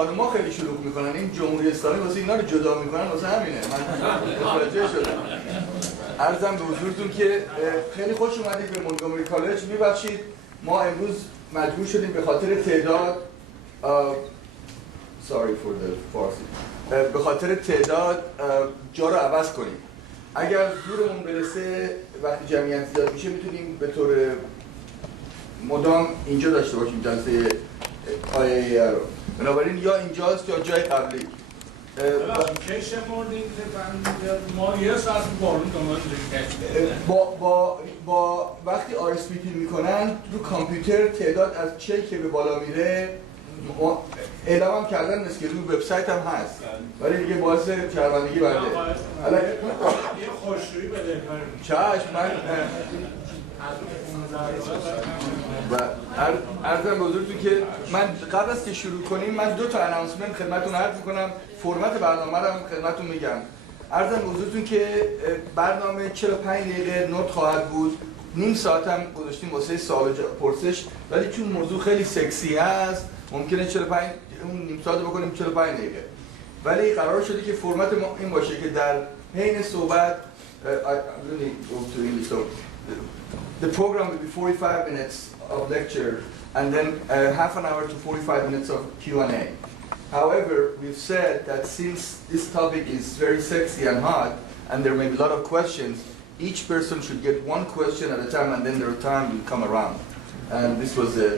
خانوما خیلی شلوغ میکنن، این جمهوری اسلامی واسه اینا رو جدا میکنن، واسه همینه. من متوجه شدم. عرضم به حضورتون که خیلی خوش اومدید به مونتگومری کالج. میبخشید ما امروز مجبور شدیم به خاطر تعداد sorry for the Farsi به خاطر تعداد جا رو عوض کنیم. اگر زورمون برسه وقتی جمعیت زیاد میشه میتونیم به طور مدام اینجا داشته باشیم جلسه IAAP رو. بنابراین یا اینجاست یا جای قبلی. کیش مورد این که ما یه ساعت بارون با وقتی RSVP میکنن رو کامپیوتر تعداد از 40 که به بالا میره اعلام هم کردن مثل که رو وبسایت هم هست، ولی دیگه باعث شرمندگی برده. یه خوشرویی بده چشم. من عرضم به حضورتون که من قبل از که شروع کنیم من 2 تا اناونسمنت خدمتتون عرض میکنم، فرمت برنامه رو هم خدمتتون میگم. عرضم به حضورتون که برنامه 45 دقیقه نوت خواهد بود، نیم ساعت هم گذاشتیم واسه سوال پرسش، ولی چون موضوع خیلی سکسی هست ممکنه 45 اون نیم ساعت بکنیم 45 دقیقه، ولی قرار شده که فرمت ما این باشه که در حین صحبت the program will be 45 minutes of lecture and then half an hour to 45 minutes of Q&A. However, we've said that since this topic is very sexy and hot and there may be a lot of questions, each person should get one question at a time and then their time will come around. And this was a,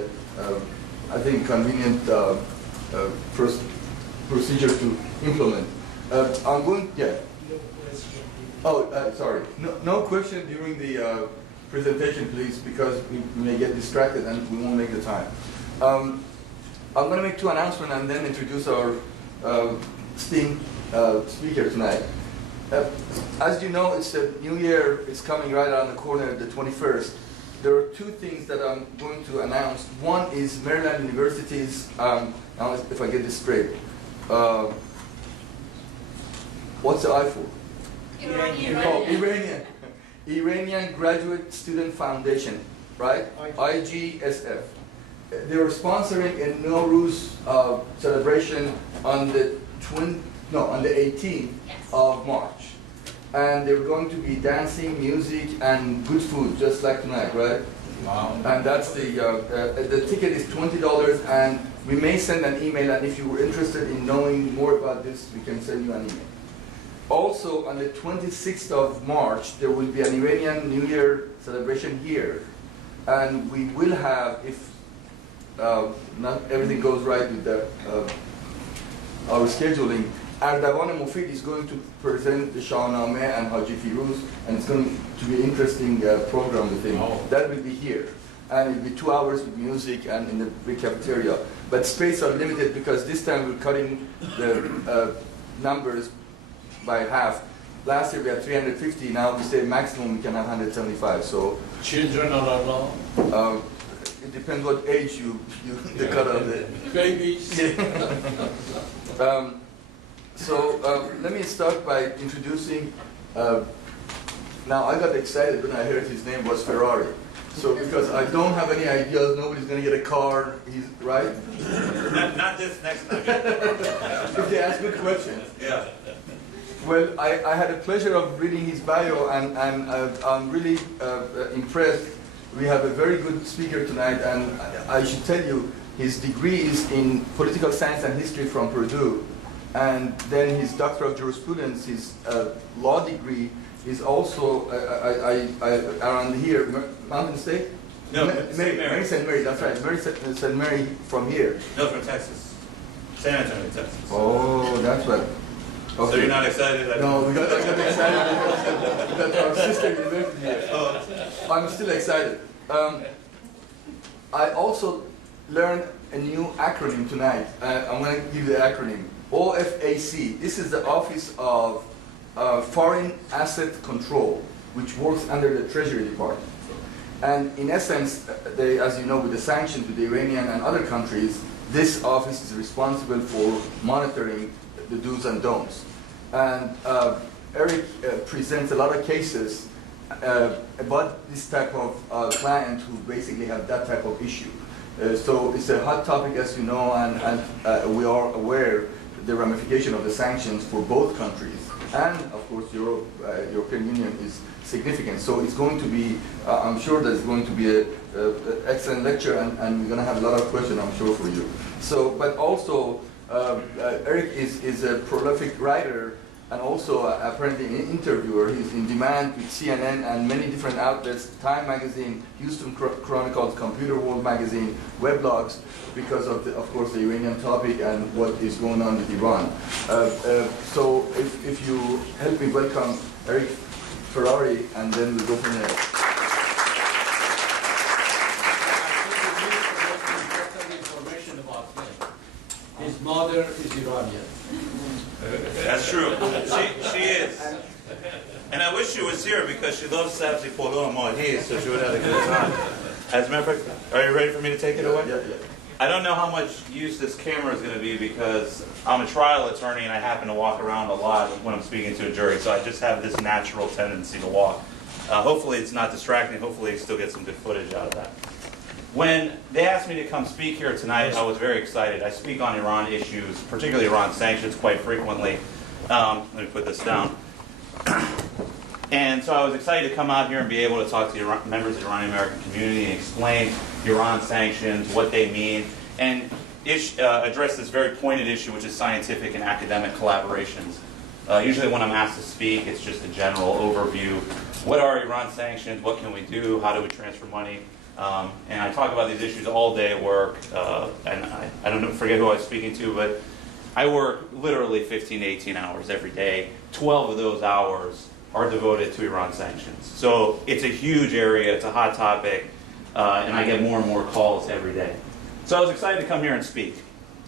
I think, convenient procedure to implement. I'm going, yeah. Oh, sorry. No question during the presentation, please, because we may get distracted and we won't make the time. I'm going to make 2 announcements and then introduce our esteemed speaker tonight. As you know, it's the New Year is coming right around the corner, the 21st. There are 2 things that I'm going to announce. One is Maryland University's, now if I get this straight, what's the I for? Iranian. Iranian Graduate Student Foundation, right? IGSF. They were sponsoring a Nowruz celebration on the 18th of March, and they were going to be dancing, music, and good food, just like tonight, right? Wow. And that's the ticket is $20, and we may send an email, and if you were interested in knowing more about this, we can send you an email. Also, on the 26th of March, there will be an Iranian New Year celebration here. And we will have, if not everything goes right with our scheduling, Ardawan Mufid is going to present the Shahnameh and Haji Firuz, and it's going to be an interesting program with him. Oh. That will be here. And it will be 2 hours with music and in the big cafeteria. But space are limited because this time we're cutting the numbers by half. Last year we had 350, now we say maximum we can have 175. So Children are allowed? It depends what age you the cut of it. Babies. Let me start by introducing, now I got excited when I heard his name was Ferrari. So because I don't have any ideas, nobody's going to get a car, he's right? Not this next time. If they ask good questions. Yeah. Well, I had the pleasure of reading his bio, and I'm really impressed. We have a very good speaker tonight, and I should tell you, his degree is in political science and history from Purdue, and then his doctor of jurisprudence, his law degree, is also around here, Mountain State? No, Mary St. Mary, that's right, Mary St. Mary from here. No, from Texas. San Antonio, Texas. Oh, that's right. Okay. So you're not excited? No, I got excited because our sister university here. Oh. I'm still excited. I also learned a new acronym tonight. I'm going to give you the acronym. OFAC. This is the Office of Foreign Asset Control, which works under the Treasury Department. And in essence, as you know, with the sanctions with the Iranian and other countries, this office is responsible for monitoring the do's and don'ts. And Erich presents a lot of cases about this type of client who basically have that type of issue. So it's a hot topic, as you know, and we are aware the ramification of the sanctions for both countries. And of course, European Union is significant. So it's going to be, I'm sure that it's going to be an excellent lecture, and we're going to have a lot of questions, I'm sure, for you. So, but also, Erich is a prolific writer and also apparently an interviewer. He's in demand with CNN and many different outlets, Time Magazine, Houston Chronicles, Computer World Magazine, weblogs, because of, of course, the Iranian topic and what is going on with Iran. So if you help me welcome Erich Ferrari, and then we'll go from there. Information about him. His mother is Iranian. That's true. She is. And I wish she was here because she loves sabzi polo and mohi, so she would have a good time. As a matter of fact, are you ready for me to take it away? Yeah. I don't know how much use this camera is going to be because I'm a trial attorney and I happen to walk around a lot when I'm speaking to a jury, so I just have this natural tendency to walk. Hopefully it's not distracting. Hopefully I still get some good footage out of that. When they asked me to come speak here tonight, I was very excited. I speak on Iran issues, particularly Iran sanctions, quite frequently. Let me put this down. And so I was excited to come out here and be able to talk to members of the Iranian-American community and explain Iran sanctions, what they mean, and address this very pointed issue, which is scientific and academic collaborations. Usually when I'm asked to speak, it's just a general overview. What are Iran sanctions? What can we do? How do we transfer money? And I talk about these issues all day at work. And I don't forget who I was speaking to, but I work literally 15 to 18 hours every day. 12 of those hours are devoted to Iran sanctions. So it's a huge area, it's a hot topic, and I get more and more calls every day. So I was excited to come here and speak.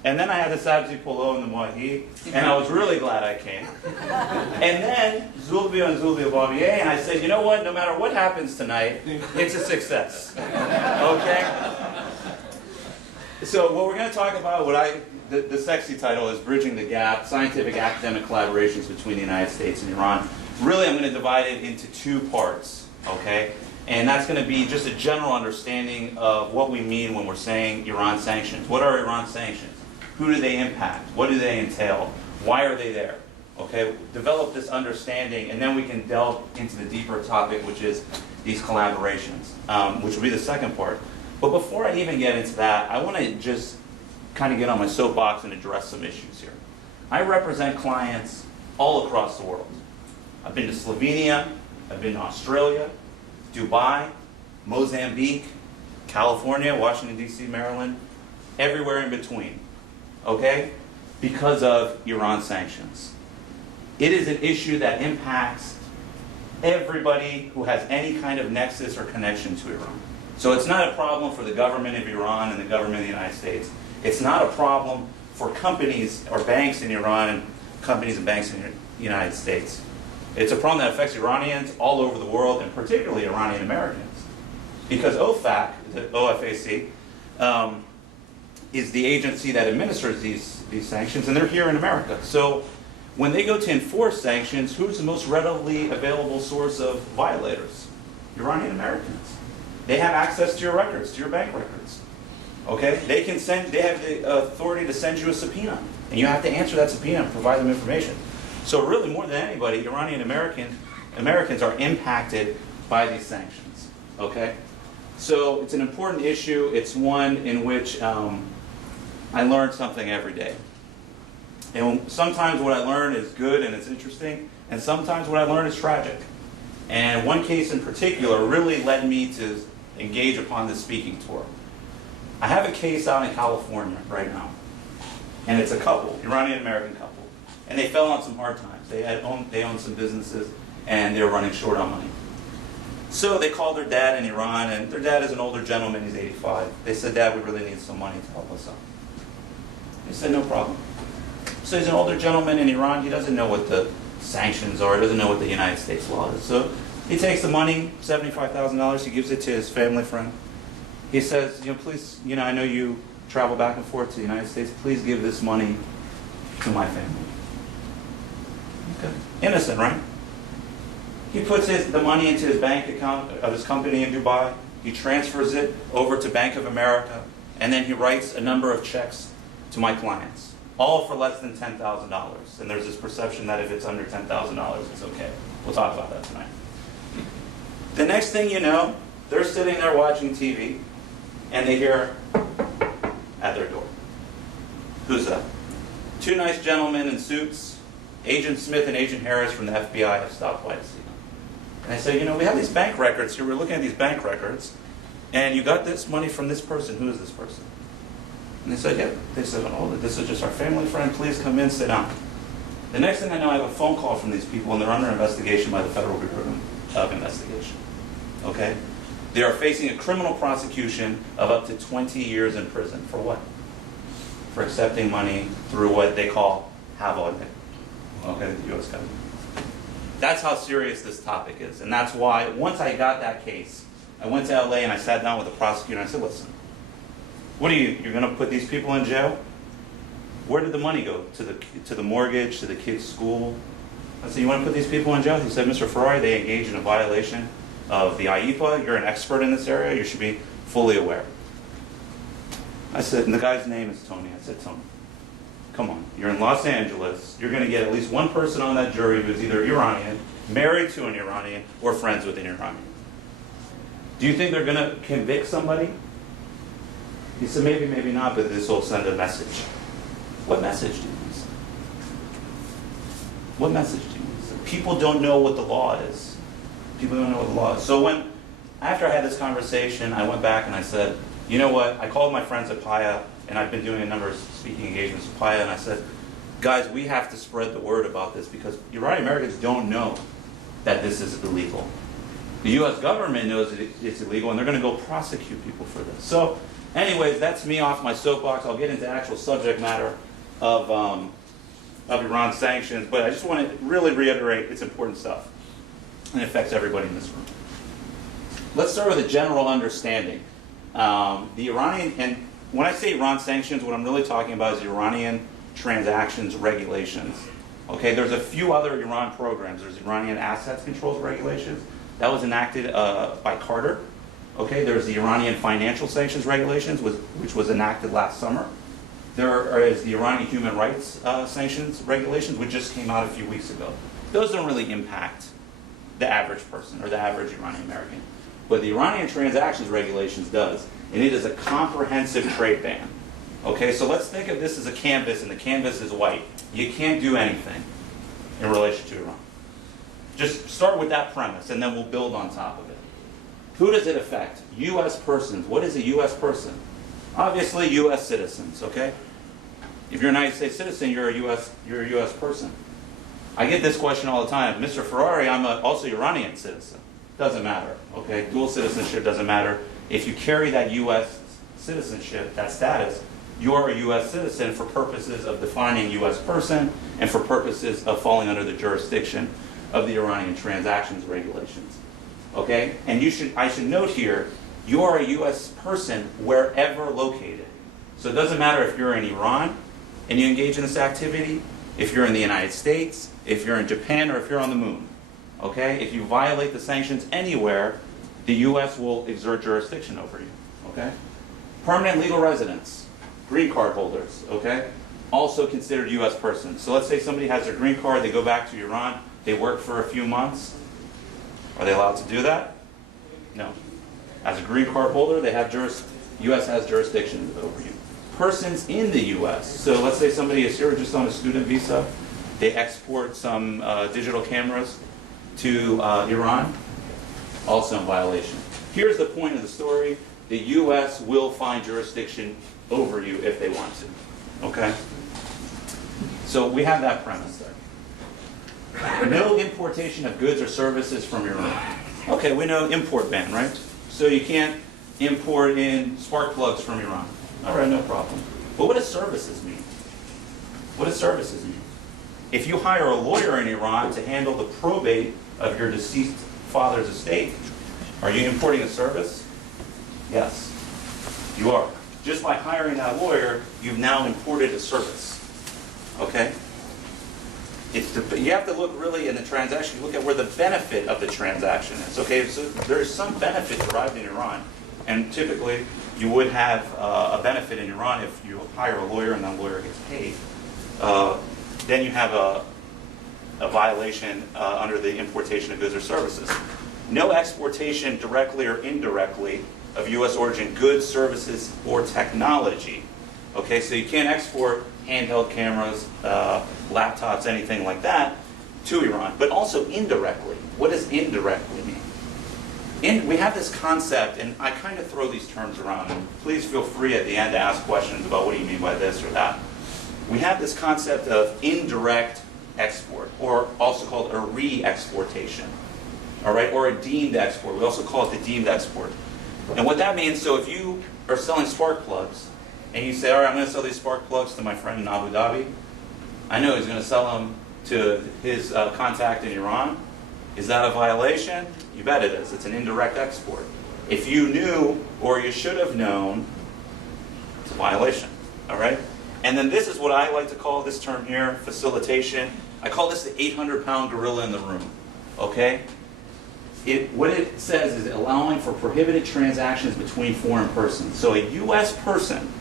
And then I had the sabzi polo and the mohi, and I was really glad I came. And then Zulbi and Zulbi Babiye, and I said, you know what, no matter what happens tonight, it's a success. Okay? So what we're going to talk about, the sexy title is Bridging the Gap, Scientific Academic Collaborations Between the United States and Iran. Really, I'm going to divide it into two parts, okay? And that's going to be just a general understanding of what we mean when we're saying Iran sanctions. What are Iran sanctions? Who do they impact? What do they entail? Why are they there? Okay, develop this understanding, and then we can delve into the deeper topic, which is these collaborations, which will be the second part. But before I even get into that, I want to just kind of get on my soapbox and address some issues here. I represent clients all across the world. I've been to Slovenia, I've been to Australia, Dubai, Mozambique, California, Washington, D.C., Maryland, everywhere in between, okay? Because of Iran sanctions. It is an issue that impacts everybody who has any kind of nexus or connection to Iran. So it's not a problem for the government of Iran and the government of the United States. It's not a problem for companies or banks in Iran and companies and banks in the United States. It's a problem that affects Iranians all over the world, and particularly Iranian-Americans. Because OFAC, the OFAC, is the agency that administers these sanctions, and they're here in America. So when they go to enforce sanctions, who's the most readily available source of violators? Iranian-Americans. They have access to your records, to your bank records. Okay? They have the authority to send you a subpoena, and you have to answer that subpoena and provide them information. So really, more than anybody, Iranian-Americans are impacted by these sanctions. Okay? So it's an important issue. It's one in which I learn something every day. And sometimes what I learn is good and it's interesting, and sometimes what I learn is tragic. And one case in particular really led me to engage upon this speaking tour. I have a case out in California right now, and it's a couple, Iranian-American couple, and they fell on some hard times. They owned some businesses, and they were running short on money. So they called their dad in Iran, and their dad is an older gentleman, he's 85. They said, Dad, we really need some money to help us out. He said, no problem. So he's an older gentleman in Iran, he doesn't know what the sanctions are, he doesn't know what the United States law is. So he takes the money, $75,000, he gives it to his family friend. He says, please, I know you travel back and forth to the United States, please give this money to my family. Okay. Innocent, right? He puts the money into his bank account of his company in Dubai. He transfers it over to Bank of America. and then he writes a number of checks to my clients, all for less than $10,000. And there's this perception that if it's under $10,000, it's okay. We'll talk about that tonight. The next thing you know, they're sitting there watching TV, and they hear at their door. Who's that? Two nice gentlemen in suits, Agent Smith and Agent Harris from the FBI, have stopped by to see them. And I say, we have these bank records here. We're looking at these bank records, and you got this money from this person. Who is this person? And they said, yeah. They said, oh, this is just our family friend. Please come in, sit down. The next thing I know, I have a phone call from these people, and they're under investigation by the Federal Bureau of Investigation. Okay? They are facing a criminal prosecution of up to 20 years in prison. For what? For accepting money through what they call Voluntary. Okay, the U.S. government. That's how serious this topic is. And that's why, once I got that case, I went to LA and I sat down with the prosecutor and I said, listen, what are you're going to put these people in jail? Where did the money go? To the mortgage, to the kids' school? I said, you want to put these people in jail? He said, Mr. Ferrari, they engage in a violation of the IAAP. You're an expert in this area. You should be fully aware. I said, and the guy's name is Tony. I said, Tony, come on. You're in Los Angeles. You're going to get at least one person on that jury who's either Iranian, married to an Iranian, or friends with an Iranian. Do you think they're going to convict somebody? He said, maybe, maybe not, but this will send a message. What message do you send? What message do you send? People don't know what the law is. People don't know what the law is. So after I had this conversation, I went back and I said, you know what? I called my friends at PIA, and I've been doing a number of speaking engagements with PIA, and I said, guys, we have to spread the word about this because Iranian-Americans don't know that this is illegal. The U.S. government knows that it's illegal, and they're going to go prosecute people for this. So, anyways, that's me off my soapbox. I'll get into actual subject matter of Iran sanctions, but I just want to really reiterate it's important stuff, and it affects everybody in this room. Let's start with a general understanding. The Iranian, and when I say Iran sanctions, what I'm really talking about is Iranian transactions regulations. Okay, there's a few other Iran programs. There's Iranian assets controls regulations. That was enacted by Carter. Okay, there's the Iranian financial sanctions regulations, which was enacted last summer. There is the Iranian human rights sanctions regulations, which just came out a few weeks ago. Those don't really impact the average person or the average Iranian-American. But the Iranian transactions regulations does, and it is a comprehensive trade ban. Okay, so let's think of this as a canvas, and the canvas is white. You can't do anything in relation to Iran. Just start with that premise, and then we'll build on top of it. Who does it affect? U.S. persons. What is a U.S. person? Obviously, U.S. citizens, okay? If you're a United States citizen, you're a U.S. person. I get this question all the time. Mr. Ferrari, I'm also Iranian citizen. Doesn't matter, okay? Dual citizenship doesn't matter. If you carry that U.S. citizenship, that status, you are a U.S. citizen for purposes of defining U.S. person and for purposes of falling under the jurisdiction of the Iranian transactions regulations, okay? And I should note here, you are a U.S. person wherever located. So it doesn't matter if you're in Iran and you engage in this activity, if you're in the United States, if you're in Japan, or if you're on the moon. Okay? If you violate the sanctions anywhere, the U.S. will exert jurisdiction over you. Okay? Permanent legal residents, green card holders, okay? Also considered U.S. persons. So let's say somebody has their green card, they go back to Iran, they work for a few months. Are they allowed to do that? No. As a green card holder, they have U.S. has jurisdiction over you. Persons in the U.S. So let's say somebody is here just on a student visa, they export some digital cameras to Iran, also in violation. Here's the point of the story. The U.S. will find jurisdiction over you if they want to. Okay? So we have that premise there. No importation of goods or services from Iran. Okay, we know import ban, right? So you can't import in spark plugs from Iran. All right, no problem. But what does services mean? What does services mean? If you hire a lawyer in Iran to handle the probate of your deceased father's estate, are you importing a service? Yes, you are. Just by hiring that lawyer, you've now imported a service. Okay? You have to look really in the transaction, you look at where the benefit of the transaction is. Okay, so there is some benefit derived in Iran, and typically you would have a benefit in Iran if you hire a lawyer and that lawyer gets paid. Then you have a violation under the importation of goods or services. No exportation directly or indirectly of U.S. origin goods, services, or technology. Okay, so you can't export handheld cameras, laptops, anything like that to Iran, but also indirectly. What does indirectly mean? We have this concept, and I kind of throw these terms around, and please feel free at the end to ask questions about what do you mean by this or that. We have this concept of indirect export, or also called a re-exportation, all right, or a deemed export. We also call it the deemed export. And what that means, so if you are selling spark plugs, and you say, all right, I'm going to sell these spark plugs to my friend in Abu Dhabi, I know he's going to sell them to his contact in Iran. Is that a violation? You bet it is. It's an indirect export. If you knew, or you should have known, it's a violation, all right? And then this is what I like to call this term here, facilitation. I call this the 800-pound gorilla in the room, okay? What it says is allowing for prohibited transactions between foreign persons. So a U.S. person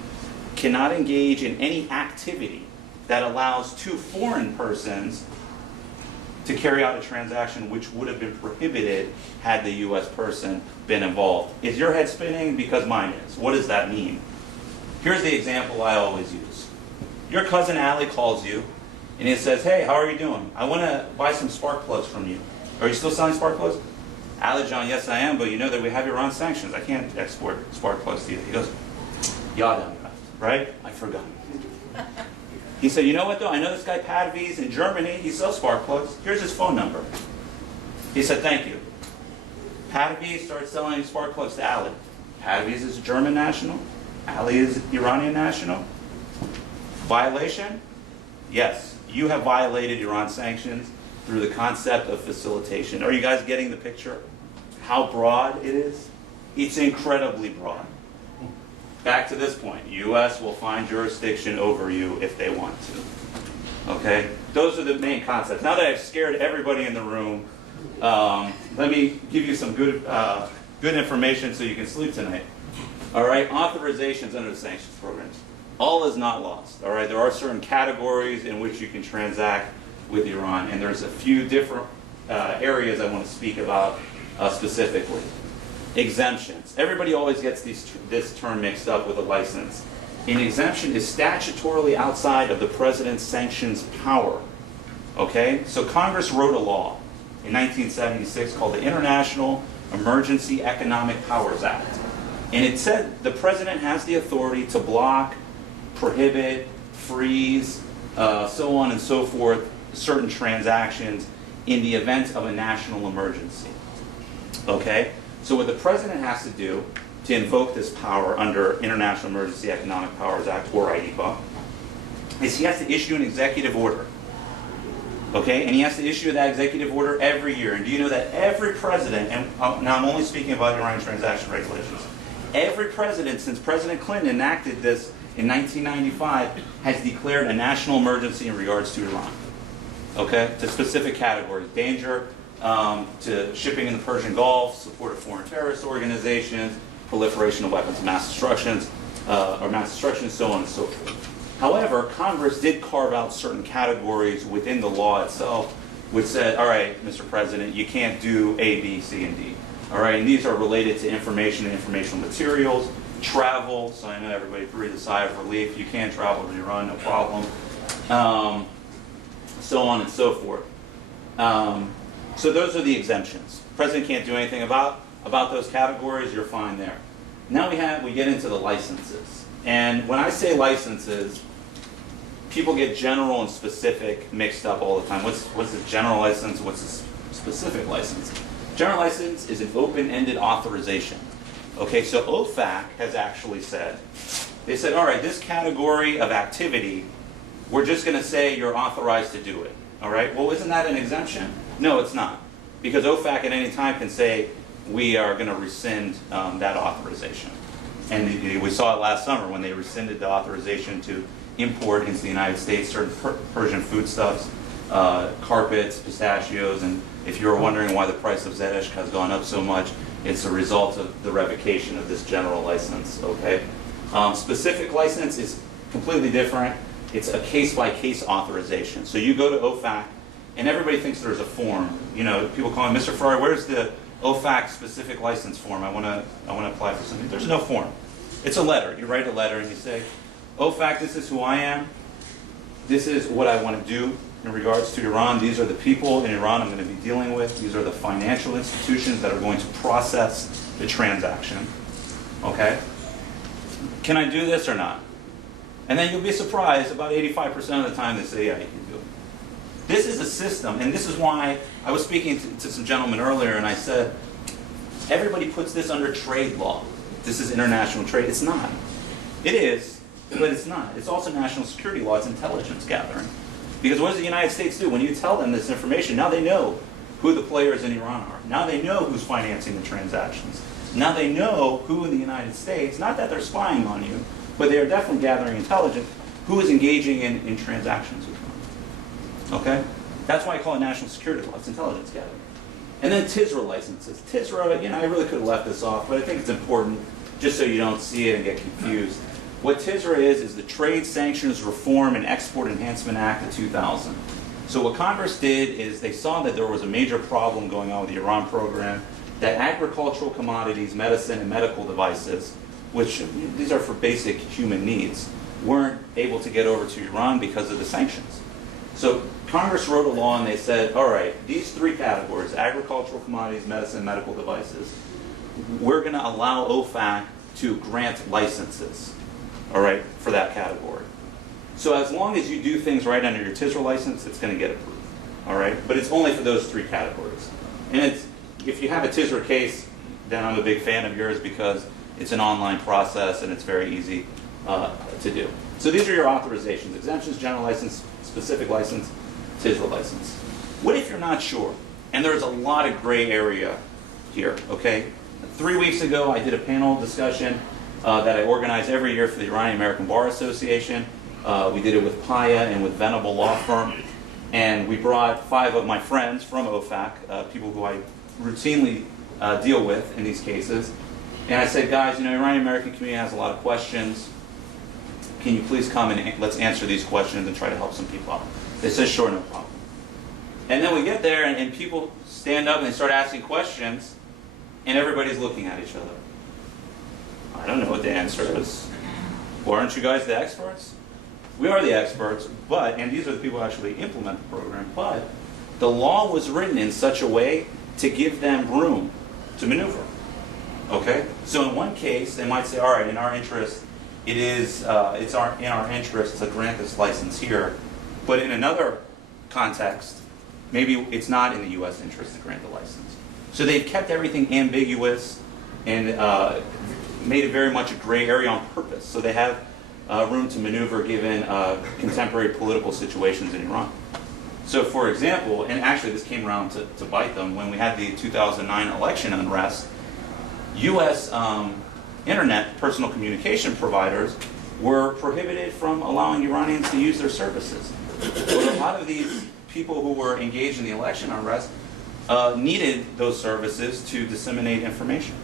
cannot engage in any activity that allows two foreign persons to carry out a transaction which would have been prohibited had the U.S. person been involved. Is your head spinning? Because mine is. What does that mean? Here's the example I always use. Your cousin Allie calls you and he says, hey, how are you doing? I want to buy some spark plugs from you. Are you still selling spark plugs? Ali John, yes I am, but you know that we have Iran sanctions. I can't export spark plugs to you. He goes, Yadam, right? I forgot. He said, you know what though? I know this guy Padvies in Germany. He sells spark plugs. Here's his phone number. He said, thank you. Padvies starts selling spark plugs to Ali. Padvies is a German national. Ali is Iranian national. Violation? Yes. You have violated Iran sanctions through the concept of facilitation. Are you guys getting the picture? How broad it is? It's incredibly broad. Back to this point, U.S. will find jurisdiction over you if they want to. Okay? Those are the main concepts. Now that I've scared everybody in the room, let me give you some good information so you can sleep tonight. All right? Authorizations under the sanctions programs. All is not lost. All right? There are certain categories in which you can transact with Iran, and there's a few different areas I want to speak about specifically. Exemptions. Everybody always gets this term mixed up with a license. An exemption is statutorily outside of the president's sanctions power. Okay? So Congress wrote a law in 1976 called the International Emergency Economic Powers Act. And it said the president has the authority to block, prohibit, freeze, so on and so forth, certain transactions in the event of a national emergency. Okay? So what the president has to do to invoke this power under International Emergency Economic Powers Act, or IAAP, is he has to issue an executive order. Okay? And he has to issue that executive order every year. And do you know that every president, and now I'm only speaking about Iranian transaction regulations, every president since President Clinton enacted this in 1995 has declared a national emergency in regards to Iran. Okay? To specific categories. Danger to shipping in the Persian Gulf, support of foreign terrorist organizations, proliferation of weapons of mass destruction, so on and so forth. However, Congress did carve out certain categories within the law itself, which said, all right, Mr. President, you can't do A, B, C, and D. All right, and these are related to information and informational materials, travel, so I know everybody breathed a sigh of relief. You can travel to Iran, no problem. So on and so forth. So those are the exemptions. The president can't do anything about those categories. You're fine there. Now we get into the licenses. And when I say licenses, people get general and specific mixed up all the time. What's a general license? What's a specific license? General license is an open-ended authorization. Okay, so OFAC has actually said, they said, all right, this category of activity, we're just going to say you're authorized to do it. All right, well, isn't that an exemption? No, it's not. Because OFAC at any time can say, we are going to rescind that authorization. And we saw it last summer when they rescinded the authorization to import into the United States certain Persian foodstuffs, carpets, pistachios, and If you're wondering why the price of Zedeshk has gone up so much, it's a result of the revocation of this general license, okay? Specific license is completely different. It's a case-by-case authorization. So you go to OFAC, and everybody thinks there's a form. You know, people call me, Mr. Ferrari, where's the OFAC specific license form? I want to apply for something. There's no form. It's a letter. You write a letter and you say, OFAC, this is who I am. This is what I want to do in regards to Iran. These are the people in Iran I'm going to be dealing with. These are the financial institutions that are going to process the transaction. Okay? Can I do this or not? And then you'll be surprised, about 85% of the time they say, yeah, you can do it. This is a system, and this is why I was speaking to some gentlemen earlier, and I said, everybody puts this under trade law. This is international trade. It's not. It is, but it's not. It's also national security law. It's intelligence gathering. Because what does the United States do? When you tell them this information, now they know who the players in Iran are. Now they know who's financing the transactions. Now they know who in the United States, not that they're spying on you, but they are definitely gathering intelligence, who is engaging in transactions with Iran. Okay? That's why I call it national security law. It's intelligence gathering. And then TISRA licenses. TISRA, you know, I really could have left this off, but I think it's important just so you don't see it and get confused. What TISRA is the Trade Sanctions Reform and Export Enhancement Act of 2000. So what Congress did is they saw that there was a major problem going on with the Iran program, that agricultural commodities, medicine, and medical devices, which these are for basic human needs, weren't able to get over to Iran because of the sanctions. So Congress wrote a law and they said, all right, these three categories, agricultural commodities, medicine, medical devices, we're going to allow OFAC to grant licenses, all right, for that category. So as long as you do things right under your TISRA license, it's going to get approved, all right? But it's only for those three categories. And it's, if you have a TISRA case, then I'm a big fan of yours because it's an online process and it's very easy to do. So these are your authorizations: exemptions, general license, specific license, TISRA license. What if you're not sure? And there's a lot of gray area here, okay? 3 weeks ago, I did a panel discussion that I organize every year for the Iranian-American Bar Association. We did it with Paya and with Venable Law Firm. And we brought 5 of my friends from OFAC, people who I routinely deal with in these cases. And I said, guys, you know, Iranian-American community has a lot of questions. Can you please come and let's answer these questions and try to help some people out? They said, sure, no problem. And then we get there and people stand up and they start asking questions and everybody's looking at each other. I don't know what the answer is. Well, aren't you guys the experts? We are the experts, but, and these are the people who actually implement the program, but the law was written in such a way to give them room to maneuver. Okay? So in one case, they might say, all right, in our interest, it's in our interest to grant this license here. But in another context, maybe it's not in the U.S. interest to grant the license. So they've kept everything ambiguous and made it very much a gray area on purpose. So they have room to maneuver given contemporary political situations in Iran. So for example, and actually this came around to bite them, when we had the 2009 election unrest, U.S. internet personal communication providers were prohibited from allowing Iranians to use their services. But a lot of these people who were engaged in the election unrest needed those services to disseminate information.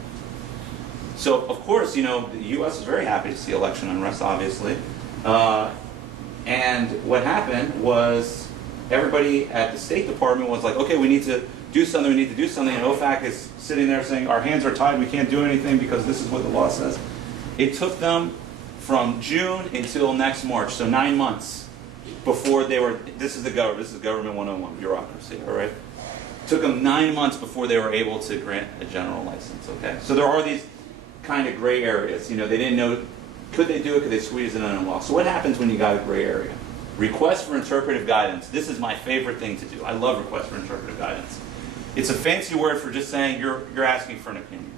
So, of course, you know, the U.S. is very happy to see election unrest, obviously. And what happened was everybody at the State Department was like, okay, we need to do something, and OFAC is sitting there saying, our hands are tied, we can't do anything because this is what the law says. It took them from June until next March, so 9 months before they were, this is government 101, bureaucracy, all right? It took them 9 months before they were able to grant a general license, okay? So there are these kind of gray areas. You know, they didn't know, could they do it, could they squeeze it in a law? So what happens when you got a gray area? Request for interpretive guidance. This is my favorite thing to do. I love request for interpretive guidance. It's a fancy word for just saying you're asking for an opinion.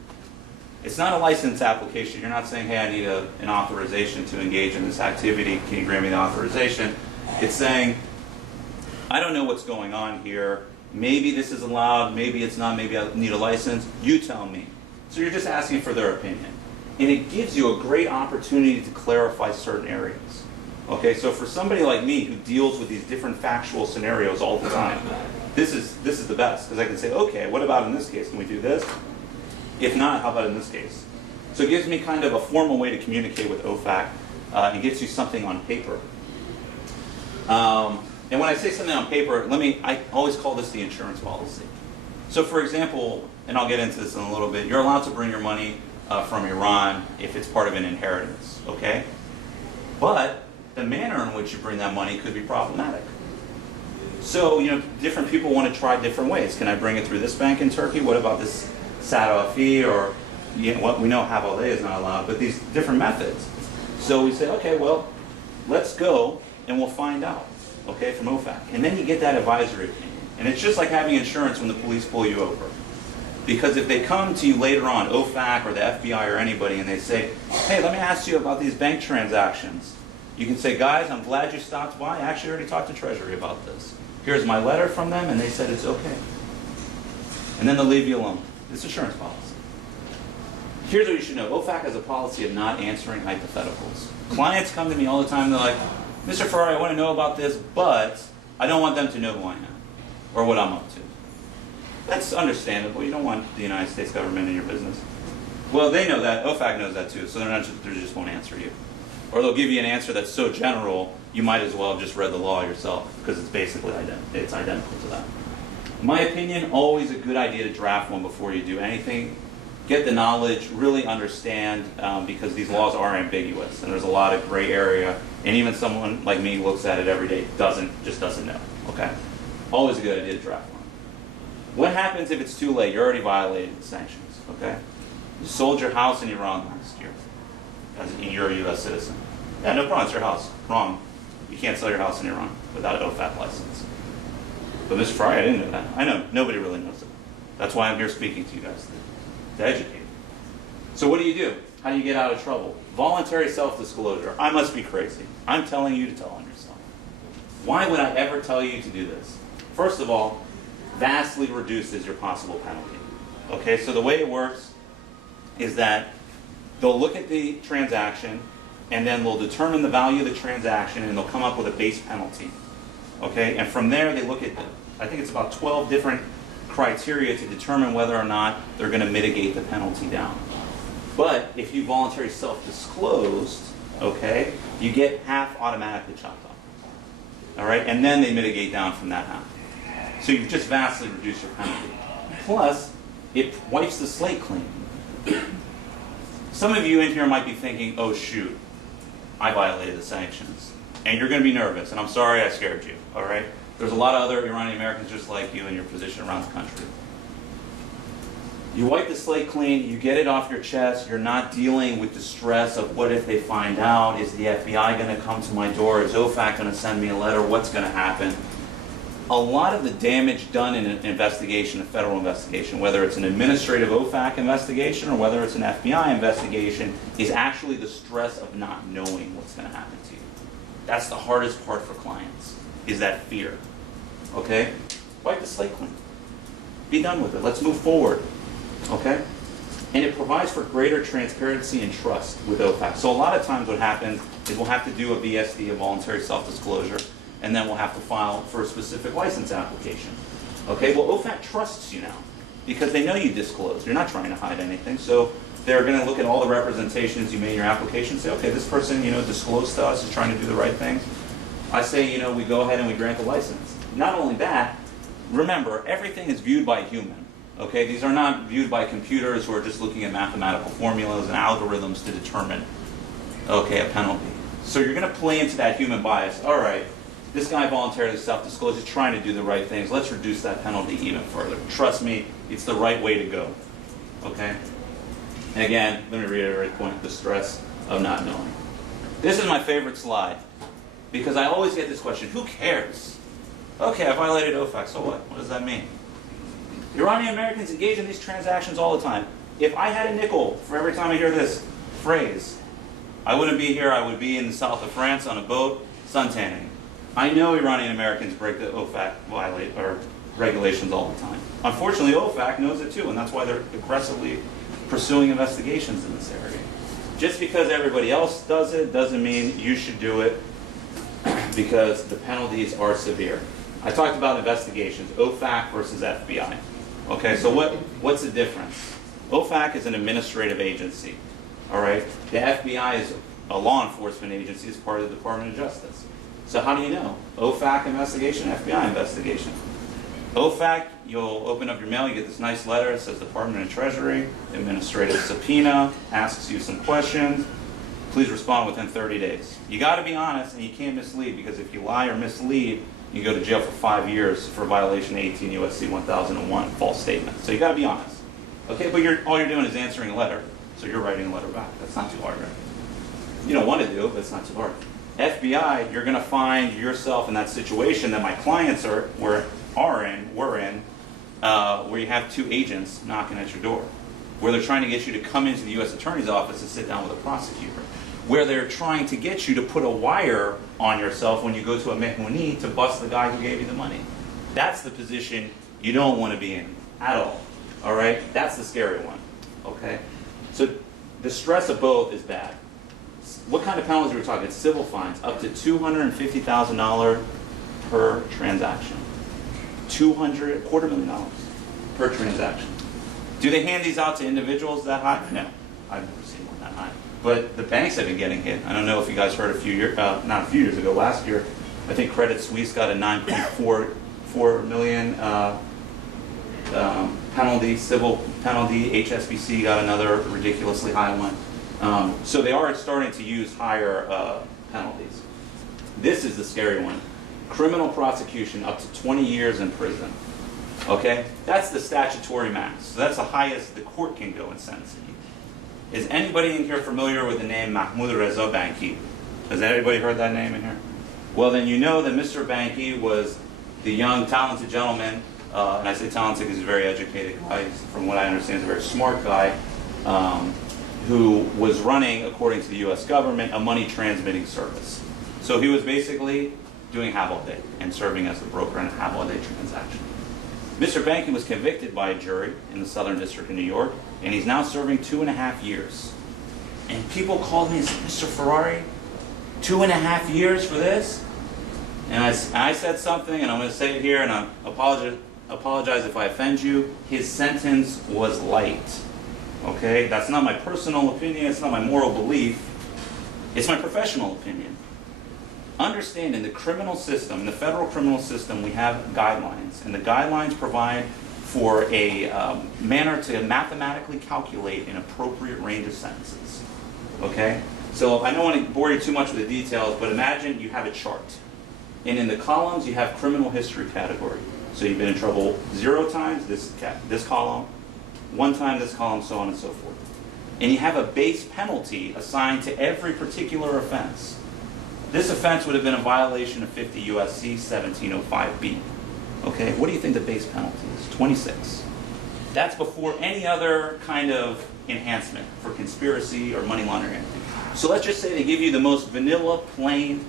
It's not a license application. You're not saying, hey, I need an authorization to engage in this activity. Can you grant me the authorization? It's saying, I don't know what's going on here. Maybe this is allowed, maybe it's not, maybe I need a license. You tell me. So you're just asking for their opinion. And it gives you a great opportunity to clarify certain areas. Okay, so for somebody like me who deals with these different factual scenarios all the time, this is the best, because I can say, okay, what about in this case? Can we do this? If not, how about in this case? So it gives me kind of a formal way to communicate with OFAC. It gets you something on paper. And when I say something on paper, I always call this the insurance policy. So for example, and I'll get into this in a little bit, you're allowed to bring your money from Iran if it's part of an inheritance, okay? But the manner in which you bring that money could be problematic. So, you know, different people want to try different ways. Can I bring it through this bank in Turkey? What about this Sadoff Fee? Or, you know, what we know Havaleh is not allowed, but these different methods. So we say, okay, well, let's go and we'll find out, okay, from OFAC. And then you get that advisory opinion. And it's just like having insurance when the police pull you over. Because if they come to you later on, OFAC or the FBI or anybody, and they say, hey, let me ask you about these bank transactions. You can say, guys, I'm glad you stopped by. I actually already talked to Treasury about this. Here's my letter from them, and they said it's okay. And then they'll leave you alone. It's insurance policy. Here's what you should know. OFAC has a policy of not answering hypotheticals. Clients come to me all the time. They're like, Mr. Ferrari, I want to know about this, but I don't want them to know who I am or what I'm up to. That's understandable. You don't want the United States government in your business. Well, they know that. OFAC knows that too, so they just won't answer you. Or they'll give you an answer that's so general, you might as well have just read the law yourself, because it's basically identical to that. In my opinion, always a good idea to draft one before you do anything. Get the knowledge, really understand, because these laws are ambiguous, and there's a lot of gray area, and even someone like me looks at it every day, just doesn't know, okay? Always a good idea to draft one. What happens if it's too late? You're already violated the sanctions, okay? You sold your house in Iran last year, and you're a U.S. citizen. Yeah, no problem, it's your house. Wrong. You can't sell your house in Iran without an OFAC license. But Mr. Ferrari, I didn't know that. I know, nobody really knows it. That's why I'm here speaking to you guys, to educate. So what do? How do you get out of trouble? Voluntary self-disclosure. I must be crazy. I'm telling you to tell on yourself. Why would I ever tell you to do this? First of all, vastly reduces your possible penalty. Okay, so the way it works is that they'll look at the transaction, and then they'll determine the value of the transaction, and they'll come up with a base penalty. Okay, and from there they look at, I think it's about 12 different criteria to determine whether or not they're going to mitigate the penalty down. But if you voluntarily self-disclosed, okay, you get half automatically chopped off. All right, and then they mitigate down from that half. So you've just vastly reduced your penalty. Plus, it wipes the slate clean. Some of you in here might be thinking, oh shoot, I violated the sanctions. And you're going to be nervous, and I'm sorry I scared you, all right? There's a lot of other Iranian-Americans just like you in your position around the country. You wipe the slate clean, you get it off your chest, you're not dealing with the stress of what if they find out, is the FBI going to come to my door, is OFAC going to send me a letter, what's going to happen? A lot of the damage done in an investigation, a federal investigation, whether it's an administrative OFAC investigation or whether it's an FBI investigation, is actually the stress of not knowing what's going to happen to you. That's the hardest part for clients, is that fear. Okay? Wipe the slate clean. Be done with it. Let's move forward. Okay? And it provides for greater transparency and trust with OFAC. So a lot of times what happens is we'll have to do a VSD, a voluntary self-disclosure, and then we'll have to file for a specific license application. Okay? Well, OFAC trusts you now because they know you disclosed. You're not trying to hide anything. So they're going to look at all the representations you made in your application and say, okay, this person, disclosed to us, is trying to do the right things. I say, we go ahead and we grant the license. Not only that, remember, everything is viewed by a human. Okay? These are not viewed by computers who are just looking at mathematical formulas and algorithms to determine, okay, a penalty. So you're going to play into that human bias. All right, this guy voluntarily self-disclosed, is trying to do the right things. Let's reduce that penalty even further. Trust me, it's the right way to go. Okay? And again, let me reiterate the point, the stress of not knowing. This is my favorite slide, because I always get this question, who cares? Okay, I violated OFAC, so what? What does that mean? Iranian-Americans engage in these transactions all the time. If I had a nickel for every time I hear this phrase, I wouldn't be here, I would be in the south of France on a boat, suntanning. I know Iranian-Americans break the OFAC regulations all the time. Unfortunately, OFAC knows it too, and that's why they're aggressively pursuing investigations in this area. Just because everybody else does it doesn't mean you should do it, because the penalties are severe. I talked about investigations, OFAC versus FBI. Okay, so what's the difference? OFAC is an administrative agency, all right? The FBI is a law enforcement agency, is part of the Department of Justice. So how do you know? OFAC investigation, FBI investigation. OFAC, you'll open up your mail, you get this nice letter, it says Department of Treasury, administrative subpoena, asks you some questions, please respond within 30 days. You got to be honest and you can't mislead, because if you lie or mislead, you go to jail for 5 years for violation of 18 U.S.C. 1001, false statement. So you got to be honest. Okay, but all you're doing is answering a letter, so you're writing a letter back. That's not too hard, right? You don't want to do it, but it's not too hard. FBI, you're going to find yourself in that situation that my clients were in, where you have two agents knocking at your door, where they're trying to get you to come into the U.S. Attorney's Office and sit down with a prosecutor, where they're trying to get you to put a wire on yourself when you go to a mehmuni to bust the guy who gave you the money. That's the position you don't want to be in at all right? That's the scary one, okay? So the stress of both is bad. What kind of penalties are we talking? It's civil fines, up to $250,000 per transaction. $250,000 per transaction. Do they hand these out to individuals that high? No, I've never seen one that high. But the banks have been getting hit. I don't know if you guys heard not a few years ago, last year, I think Credit Suisse got a $9.4 million penalty, civil penalty. HSBC got another ridiculously high one. So they are starting to use higher penalties. This is the scary one. Criminal prosecution up to 20 years in prison. Okay? That's the statutory max. So that's the highest the court can go in sentencing you. Is anybody in here familiar with the name Mahmoud Reza Banki? Has anybody heard that name in here? Well, then you know that Mr. Banki was the young, talented gentleman, and I say talented because he's a very educated guy. He's, from what I understand, is a very smart guy, who was running, according to the U.S. government, a money transmitting service. So he was basically doing have-all-day and serving as a broker in a have-all-day transaction. Mr. Banki was convicted by a jury in the Southern District of New York, and he's now serving 2.5 years. And people called me and said, Mr. Ferrari, 2.5 years for this? And I said something, and I'm going to say it here, and I apologize if I offend you. His sentence was light. Okay? That's not my personal opinion. It's not my moral belief. It's my professional opinion. Understand, in the criminal system, in the federal criminal system, we have guidelines. And the guidelines provide for a manner to mathematically calculate an appropriate range of sentences. Okay? So I don't want to bore you too much with the details, but imagine you have a chart. And in the columns, you have criminal history category. So you've been in trouble 0 times, this column, 1 time, this column, so on and so forth. And you have a base penalty assigned to every particular offense. This offense would have been a violation of 50 U.S.C. 1705B. Okay, what do you think the base penalty is? 26. That's before any other kind of enhancement for conspiracy or money laundering. So let's just say they give you the most vanilla, plain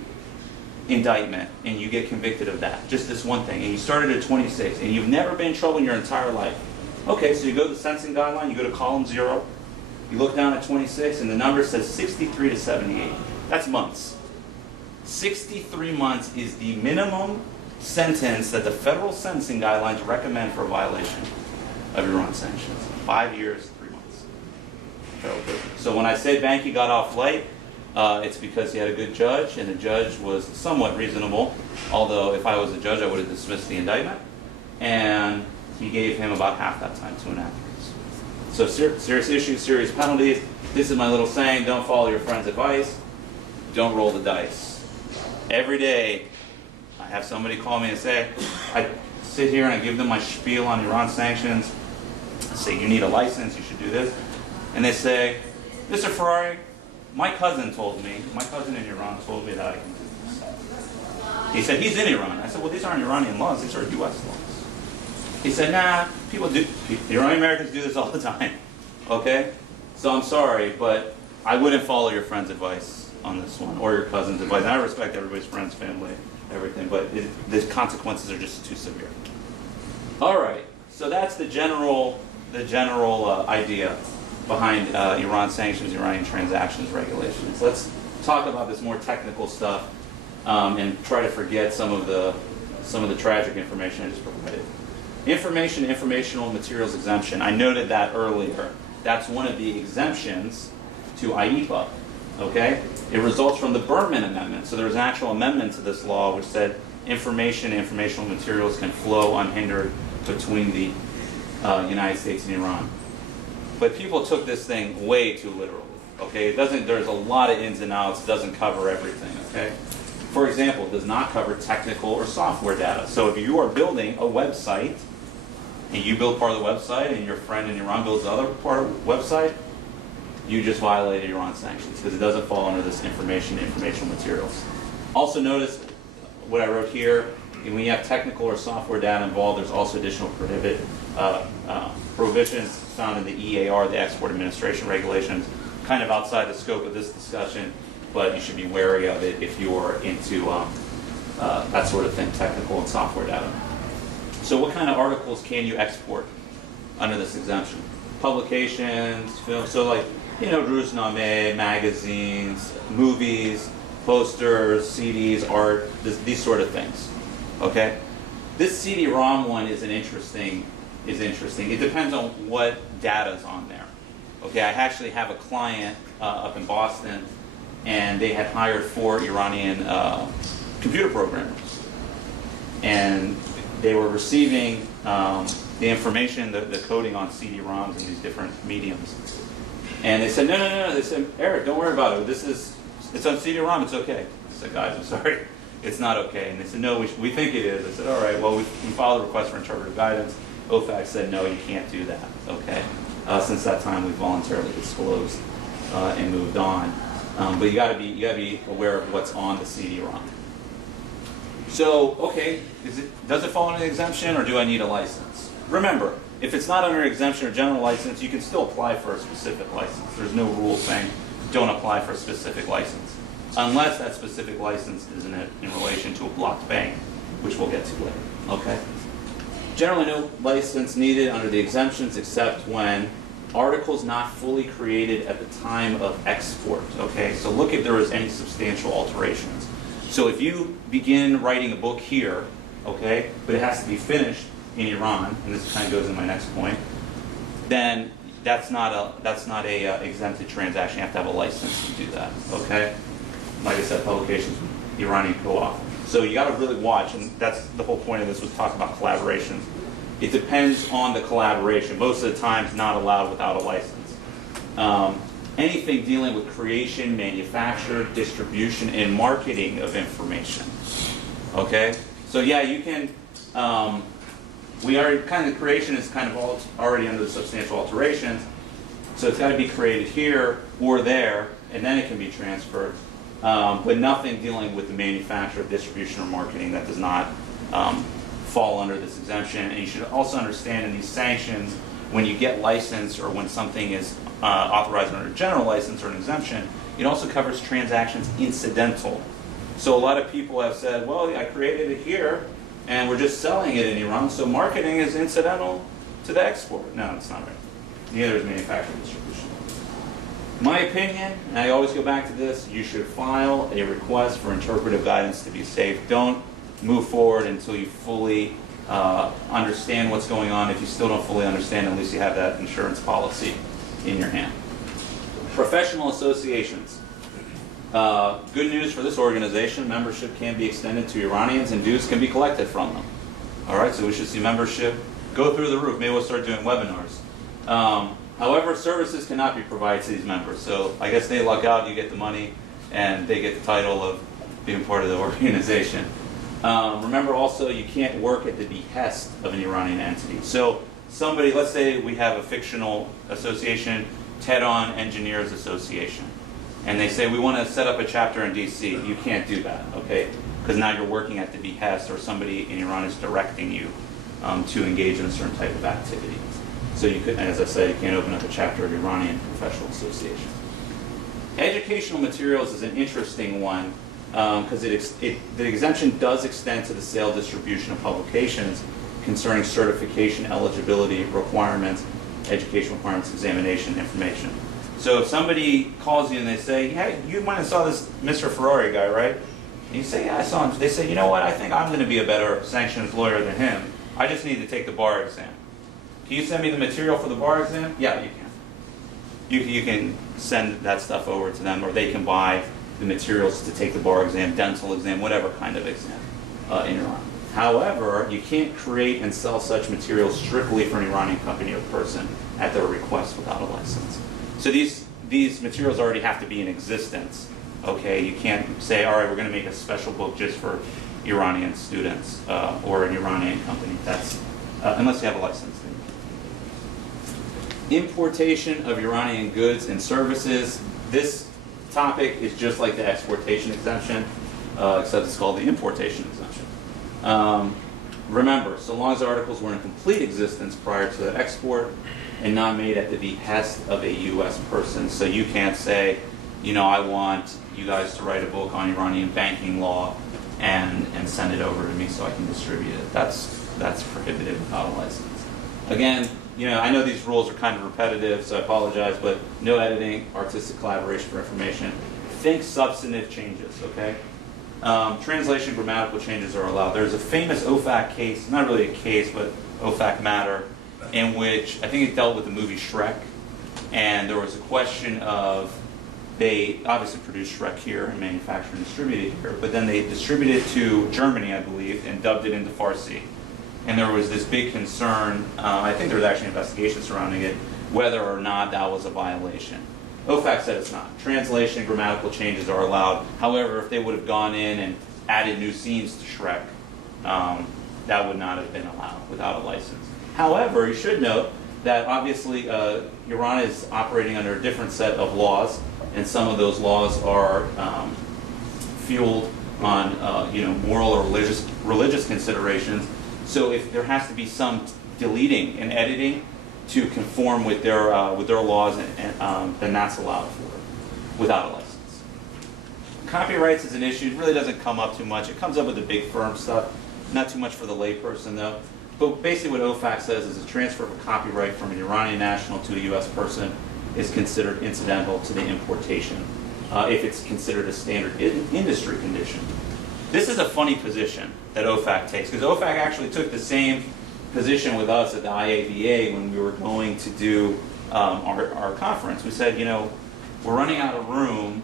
indictment, and you get convicted of that, just this one thing, and you started at 26, and you've never been in trouble in your entire life. Okay, so you go to the sentencing guideline, you go to column 0, you look down at 26, and the number says 63 to 78. That's months. 63 months is the minimum sentence that the federal sentencing guidelines recommend for a violation of Iran sanctions. 5 years, 3 months. So when I say Banki got off light, it's because he had a good judge, and the judge was somewhat reasonable, although if I was a judge, I would have dismissed the indictment, and he gave him about half that time, 2.5 years. So serious issues, serious penalties. This is my little saying, don't follow your friend's advice, don't roll the dice. Every day, I have somebody call me and say, I sit here and I give them my spiel on Iran sanctions. I say, you need a license, you should do this. And they say, Mr. Ferrari, my cousin in Iran told me that I can do this. He said, he's in Iran. I said, well, these aren't Iranian laws, these are U.S. laws. He said, nah, people do, Iranian-Americans do this all the time. Okay? So I'm sorry, but I wouldn't follow your friend's advice on this one, or your cousin's advice. And I respect everybody's friends, family, everything, but the consequences are just too severe. All right, so that's the general idea behind Iran sanctions, Iranian transactions regulations. Let's talk about this more technical stuff and try to forget some of the some of the tragic information I just provided. Informational materials exemption. I noted that earlier. That's one of the exemptions to IAAP. Okay? It results from the Berman Amendment. So there was an actual amendment to this law which said informational materials can flow unhindered between the United States and Iran. But people took this thing way too literally. Okay? It doesn't, there's a lot of ins and outs. It doesn't cover everything. Okay? For example, it does not cover technical or software data. So if you are building a website, and you build part of the website, and your friend in Iran builds the other part of the website, you just violated Iran sanctions, because it doesn't fall under this informational materials. Also notice what I wrote here. When you have technical or software data involved, there's also additional provisions found in the EAR, the Export Administration Regulations, kind of outside the scope of this discussion, but you should be wary of it if you're into that sort of thing, technical and software data. So what kind of articles can you export under this exemption? Publications, films, so like, Roznameh, magazines, movies, posters, CDs, art, these sort of things. Okay? This CD-ROM one is interesting. It depends on what data is on there. Okay, I actually have a client up in Boston, and they had hired 4 Iranian computer programmers. And they were receiving the information, the coding on CD-ROMs and these different mediums. And they said, no. They said, Eric, don't worry about it. It's on CD-ROM, it's okay. I said, guys, I'm sorry, it's not okay. And they said, no, we think it is. I said, all right, well, we filed a request for interpretive guidance. OFAC said, no, you can't do that, okay? Since that time, we voluntarily disclosed and moved on. But you gotta be aware of what's on the CD-ROM. So, okay, does it fall under the exemption, or do I need a license? Remember, if it's not under exemption or general license, you can still apply for a specific license. There's no rule saying don't apply for a specific license, unless that specific license is in relation to a blocked bank, which we'll get to later, okay? Generally no license needed under the exemptions except when articles not fully created at the time of export, okay? So look if there was any substantial alterations. So if you begin writing a book here, okay, but it has to be finished in Iran, and this kind of goes in my next point, then that's not a exempted transaction. You have to have a license to do that, okay? Like I said, publications, Iranian co-author. So you got to really watch, and that's the whole point of this, was talk about collaborations. It depends on the collaboration. Most of the time, it's not allowed without a license. Anything dealing with creation, manufacture, distribution, and marketing of information. Okay? So yeah, you can, creation is kind of already under the substantial alterations. So it's got to be created here or there, and then it can be transferred. But nothing dealing with the manufacture, distribution, or marketing that does not fall under this exemption. And you should also understand in these sanctions, when you get licensed or when something is authorized under a general license or an exemption, it also covers transactions incidental. So a lot of people have said, well, I created it here and we're just selling it in Iran, so marketing is incidental to the export. No, it's not right. Neither is manufacturing distribution. My opinion, and I always go back to this, you should file a request for interpretive guidance to be safe. Don't move forward until you fully understand what's going on. If you still don't fully understand, at least you have that insurance policy in your hand. Professional associations. Good news for this organization, membership can be extended to Iranians and dues can be collected from them. All right, so we should see membership go through the roof. Maybe we'll start doing webinars. However, services cannot be provided to these members. So I guess they luck out, you get the money, and they get the title of being part of the organization. Remember also, you can't work at the behest of an Iranian entity. So somebody, let's say we have a fictional association, Tehran Engineers Association, and they say we want to set up a chapter in DC. You can't do that, okay? Because now you're working at the behest, or somebody in Iran is directing you to engage in a certain type of activity. So you could, as I said, you can't open up a chapter of Iranian Professional Association. Educational materials is an interesting one because the exemption does extend to the sale, distribution of publications concerning certification, eligibility requirements, education requirements, examination information. So if somebody calls you and they say, hey, you might have saw this Mr. Ferrari guy, right? And you say, yeah, I saw him. They say, you know what, I think I'm going to be a better sanctions lawyer than him. I just need to take the bar exam. Can you send me the material for the bar exam? Yeah, you can. You can send that stuff over to them, or they can buy the materials to take the bar exam, dental exam, whatever kind of exam in Iran. However, you can't create and sell such materials strictly for an Iranian company or person at their request without a license. So these materials already have to be in existence. Okay, you can't say, all right, we're going to make a special book just for Iranian students or an Iranian company. That's unless you have a license. Importation of Iranian goods and services. This topic is just like the exportation exemption, except it's called the importation exemption. Remember, so long as the articles were in complete existence prior to the export and not made at the behest of a U.S. person. So you can't say, you know, I want you guys to write a book on Iranian banking law and send it over to me so I can distribute it. That's prohibited without a license. Again, you know, I know these rules are kind of repetitive, so I apologize, but no editing, artistic collaboration for information. Think substantive changes, okay? Translation, grammatical changes are allowed. There's a famous OFAC case, not really a case, but OFAC matter, in which I think it dealt with the movie Shrek, and there was a question of, they obviously produced Shrek here and manufactured and distributed here, but then they distributed it to Germany, I believe, and dubbed it into Farsi. And there was this big concern, I think there was actually an investigation surrounding it, whether or not that was a violation. OFAC said it's not. Translation and grammatical changes are allowed. However, if they would have gone in and added new scenes to Shrek, that would not have been allowed without a license. However, you should note that obviously Iran is operating under a different set of laws, and some of those laws are fueled on moral or religious considerations. So if there has to be some deleting and editing to conform with their laws, then that's allowed for without a license. Copyrights is an issue. It really doesn't come up too much. It comes up with the big firm stuff. Not too much for the layperson though. But basically what OFAC says is a transfer of a copyright from an Iranian national to a U.S. person is considered incidental to the importation if it's considered a standard industry condition. This is a funny position that OFAC takes, because OFAC actually took the same position with us at the IAAP when we were going to do our conference. We said, you know, we're running out of room,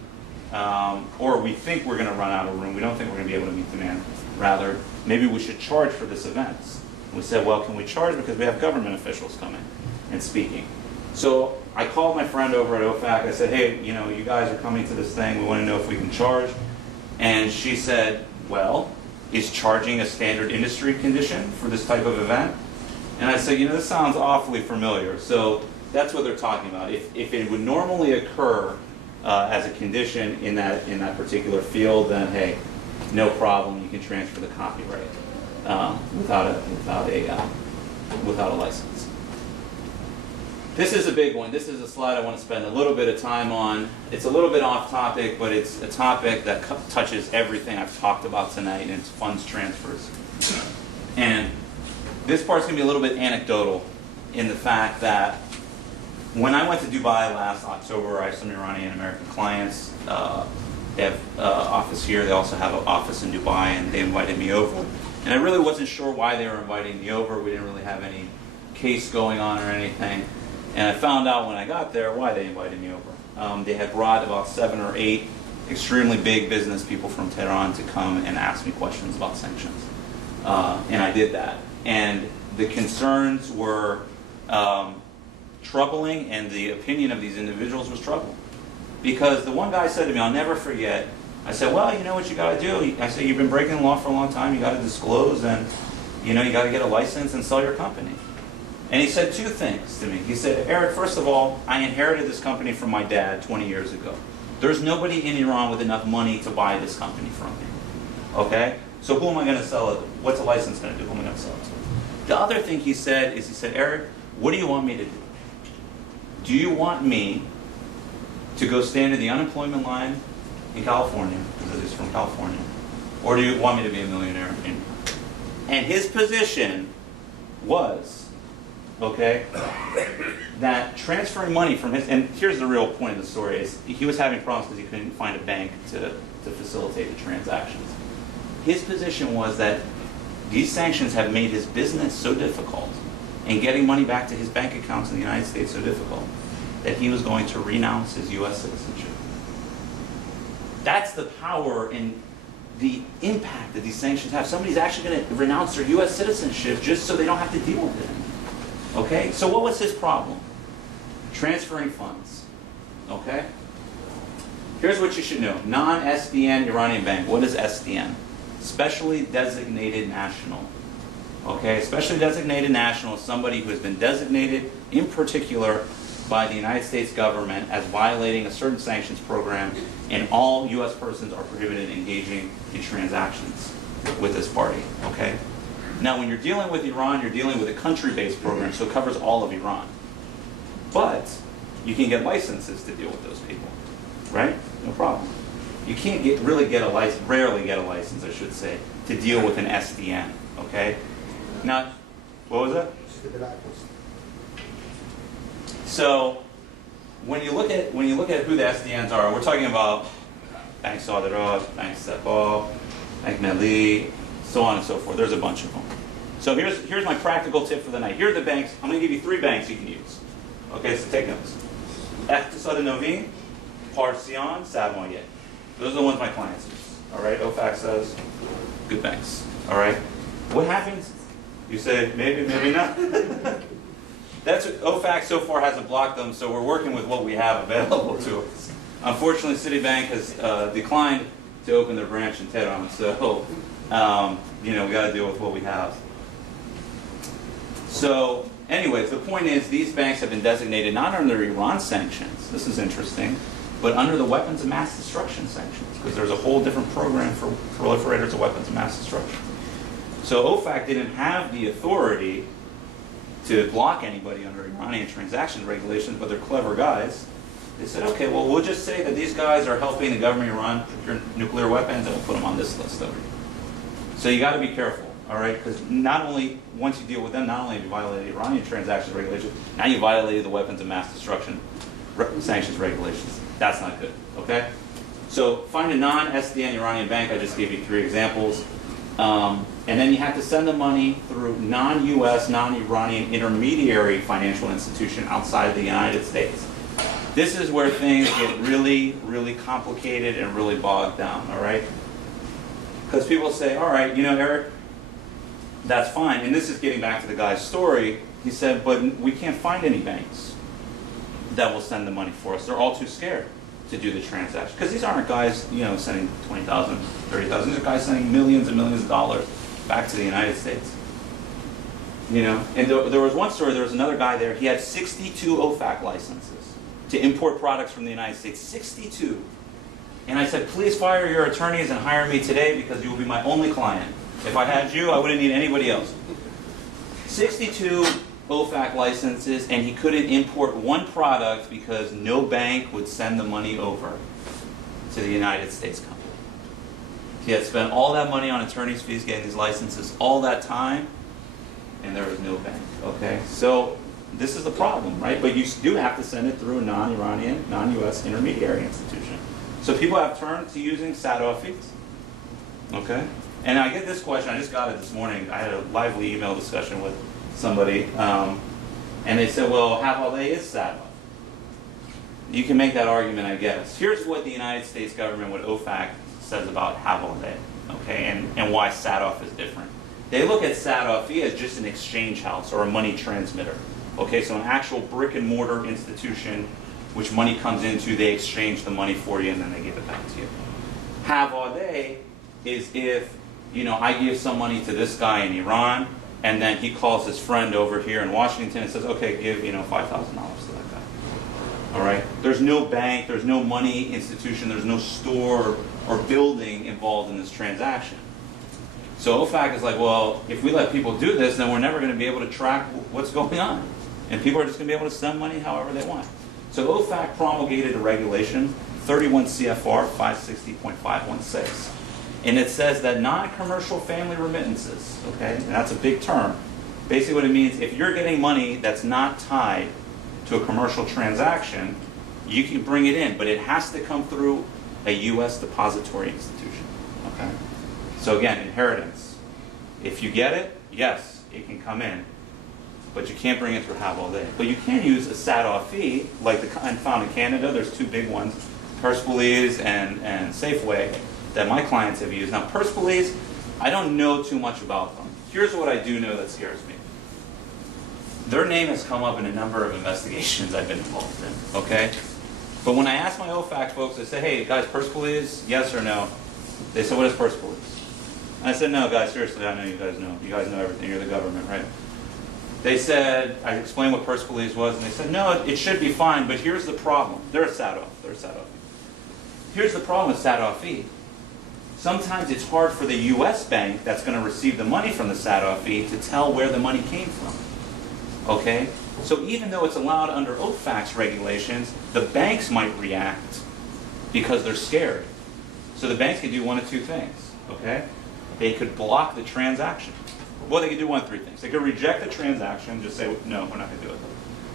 or we think we're going to run out of room. We don't think we're going to be able to meet demand. Rather, maybe we should charge for this event. We said, well, can we charge because we have government officials coming and speaking? So I called my friend over at OFAC. I said, hey, you know, you guys are coming to this thing. We want to know if we can charge. And she said, well, is charging a standard industry condition for this type of event? And I said, you know, this sounds awfully familiar. So that's what they're talking about. If it would normally occur as a condition in that particular field, then hey, no problem. You can transfer the copyright without a license. This is a big one. This is a slide I want to spend a little bit of time on. It's a little bit off topic, but it's a topic that touches everything I've talked about tonight, and it's funds transfers. And this part's going to be a little bit anecdotal in the fact that when I went to Dubai last October, I have some Iranian-American clients. They have an office here. They also have an office in Dubai, and they invited me over. And I really wasn't sure why they were inviting me over. We didn't really have any case going on or anything. And I found out when I got there why they invited me over. They had brought about 7 or 8 extremely big business people from Tehran to come and ask me questions about sanctions. And I did that. And the concerns were troubling, and the opinion of these individuals was troubling. Because the one guy said to me, I'll never forget, I said, well, you know what you got to do? I said, you've been breaking the law for a long time. You got to disclose, and you know, you got to get a license and sell your company. And he said 2 things to me. He said, Eric, first of all, I inherited this company from my dad 20 years ago. There's nobody in Iran with enough money to buy this company from me. Okay? So who am I going to sell it? What's a license going to do? Who am I going to sell it to? The other thing he said is, he said, Eric, what do you want me to do? Do you want me to go stand in the unemployment line in California, because he's from California, or do you want me to be a millionaire? And his position was, okay, that transferring money from his, and here's the real point of the story, is he was having problems because he couldn't find a bank to facilitate the transactions. his position was that these sanctions have made his business so difficult and getting money back to his bank accounts in the United States so difficult that he was going to renounce his U.S. citizenship. That's the power and the impact that these sanctions have. Somebody's actually going to renounce their U.S. citizenship just so they don't have to deal with it. Okay? So what was his problem? Transferring funds. Okay? Here's what you should know. Non-SDN Iranian bank. What is SDN? Specially designated national. Okay? Specially designated national is somebody who has been designated in particular by the United States government as violating a certain sanctions program, and all U.S. persons are prohibited engaging in transactions with this party. Okay? Now, when you're dealing with Iran, you're dealing with a country-based program, so it covers all of Iran. But you can get licenses to deal with those people, right? No problem. You can't rarely get a license, I should say, to deal with an SDN. Okay? Now, what was that? So, when you look at who the SDNs are, we're talking about Bank Sadoff, Bank Sadoff, Bank Melli, so on and so forth. There's a bunch of them. So here's my practical tip for the night. Here are the banks. I'm going to give you 3 banks you can use. Okay, so take notes. Iqtisad Novin, Parsian, Samoyed. Those are the ones my clients use. All right, OFAC says good banks. All right. What happens? You say maybe, maybe not. That's what OFAC so far hasn't blocked them, so we're working with what we have available to us. Unfortunately, Citibank has declined to open their branch in Tehran, so we got to deal with what we have. So, anyways, the point is these banks have been designated not under Iran sanctions. This is interesting, but under the weapons of mass destruction sanctions, because there's a whole different program for proliferators of weapons of mass destruction. So OFAC didn't have the authority to block anybody under Iranian transaction regulations, but they're clever guys. They said, okay, well, we'll just say that these guys are helping the government of Iran procure nuclear weapons, and we'll put them on this list over here. So you got to be careful, all right? Because not only, once you deal with them, not only have you violated Iranian transaction regulations, now you violated the weapons of mass destruction sanctions regulations. That's not good, okay? So find a non-SDN Iranian bank. I just gave you 3 examples. And then you have to send the money through non-U.S., non-Iranian intermediary financial institution outside the United States. This is where things get really, really complicated and really bogged down, all right? Because people say, all right, Eric, that's fine. And this is getting back to the guy's story. He said, but we can't find any banks that will send the money for us. They're all too scared to do the transaction. Because these aren't guys, sending $20,000, $30,000. These are guys sending millions and millions of dollars back to the United States. And there was one story, there was another guy there, he had 62 OFAC licenses to import products from the United States. 62. And I said, please fire your attorneys and hire me today because you will be my only client. If I had you, I wouldn't need anybody else. 62 OFAC licenses, and he couldn't import one product because no bank would send the money over to the United States company. He had spent all that money on attorney's fees getting these licenses all that time, and there was no bank, okay? So this is the problem, right? But you do have to send it through a non-Iranian, non-U.S. intermediary institution. So people have turned to using Sadoff Fees, okay? And I get this question, I just got it this morning. I had a lively email discussion with somebody, and they said, well, Havaleh is Sadoff. You can make that argument, I guess. Here's what the United States government, what OFAC says about Havaleh, okay, and why Sadoff is different. They look at Sadoff Fee as just an exchange house or a money transmitter. Okay, so an actual brick and mortar institution which money comes into, they exchange the money for you and then they give it back to you. Havaleh is if, I give some money to this guy in Iran and then he calls his friend over here in Washington and says, okay, give, $5,000 to that guy. All right? There's no bank, there's no money institution, there's no store or building involved in this transaction. So OFAC is like, well, if we let people do this, then we're never going to be able to track what's going on. And people are just going to be able to send money however they want. So OFAC promulgated a regulation, 31 CFR 560.516. And it says that non-commercial family remittances, okay, and that's a big term. Basically what it means, if you're getting money that's not tied to a commercial transaction, you can bring it in, but it has to come through a U.S. depository institution, okay? So again, inheritance. If you get it, yes, it can come in, but you can't bring it through Haval Day. But you can use a Sadoff fee, like the kind found in Canada. There's two big ones, Persepolis and Safeway, that my clients have used. Now, Persepolis, I don't know too much about them. Here's what I do know that scares me. Their name has come up in a number of investigations I've been involved in, okay? But when I ask my OFAC folks, I say, hey, guys, Persepolis, yes or no? They said, what is Persepolis? And I said, no, guys, seriously, I know you guys know. You guys know everything. You're the government, right? They said, I explained what Persepolis was, and they said, no, it should be fine, but here's the problem. They're a Sadoff. They're a Sadoff. Here's the problem with Sadoff fee. Sometimes it's hard for the U.S. bank that's going to receive the money from the Sadoff fee to tell where the money came from. Okay? So even though it's allowed under OFAC's regulations, the banks might react because they're scared. So the banks can do one of two things. Okay? They could block the transaction. Well, they could do one of three things. They could reject the transaction, just say, no, we're not going to do it.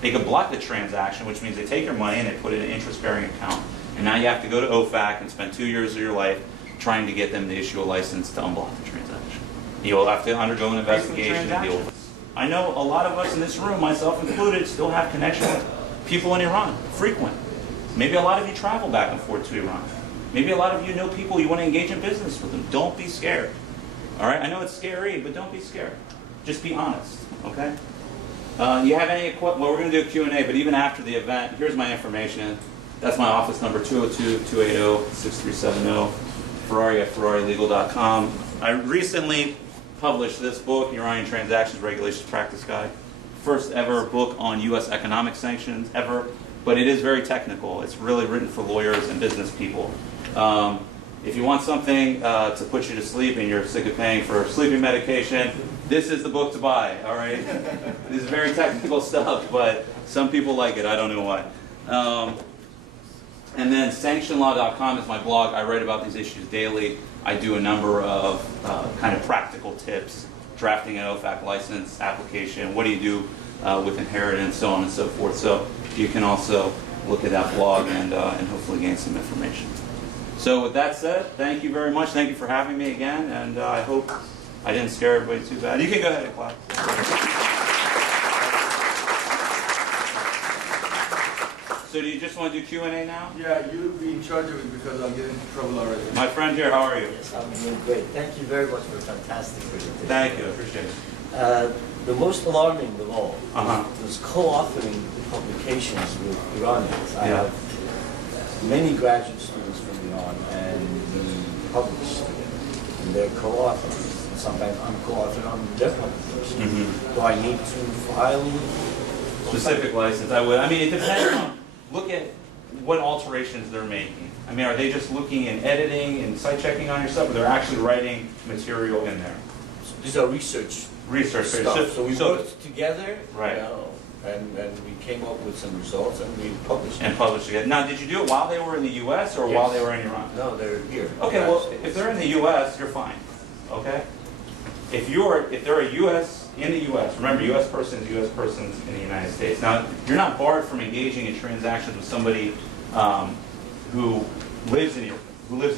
They could block the transaction, which means they take your money and they put it in an interest-bearing account. And now you have to go to OFAC and spend 2 years of your life trying to get them to issue a license to unblock the transaction. You'll have to undergo an investigation and deal with it. I know a lot of us in this room, myself included, still have connection with people in Iran, frequent. Maybe a lot of you travel back and forth to Iran. Maybe a lot of you know people you want to engage in business with them. Don't be scared. All right? I know it's scary, but don't be scared. Just be honest, okay? You have any, well, we're going to do a Q&A, but even after the event, here's my information. That's my office number, 202-280-6370, Ferrari@ferrarilegal.com. I recently published this book, Iranian Transactions Regulations Practice Guide. First ever book on U.S. economic sanctions ever, but it is very technical. It's really written for lawyers and business people. If you want something to put you to sleep and you're sick of paying for sleeping medication, this is the book to buy, all right? This is very technical stuff, but some people like it. I don't know why. And then sanctionlaw.com is my blog. I write about these issues daily. I do a number of kind of practical tips, drafting an OFAC license application, what do you do with inheritance, so on and so forth. So you can also look at that blog and hopefully gain some information. So with that said, thank you very much. Thank you for having me again, and I hope I didn't scare everybody too bad. You can go ahead and clap. So do you just want to do Q&A now? Yeah, you be in charge of it because I'm getting into trouble already. My friend here, how are you? Yes, I'm doing great. Thank you very much for a fantastic presentation. Thank you, I appreciate it. The most alarming of all Uh-huh. was co-authoring publications with Iranians. I Yeah. have many graduate students from Iran, and we publish, and they're co-authors. Sometimes I'm co-authoring on their publications. Mm-hmm. Do I need to file Specific license, I would. I mean, it depends on, look at what alterations they're making. I mean, are they just looking and editing and site checking on your stuff, or they're actually writing material in there? These are research Stuff. So we worked together, Right. and we came up with some results, and we published And them. publish it. Now, did you do it while they were in the U.S. or Yes. while they were in Iran? No, they're here. Okay, well, if they're in the U.S., you're fine. Okay? If they're a U.S. in the U.S., remember, U.S. persons in the United States. Now, you're not barred from engaging in transactions with somebody who lives in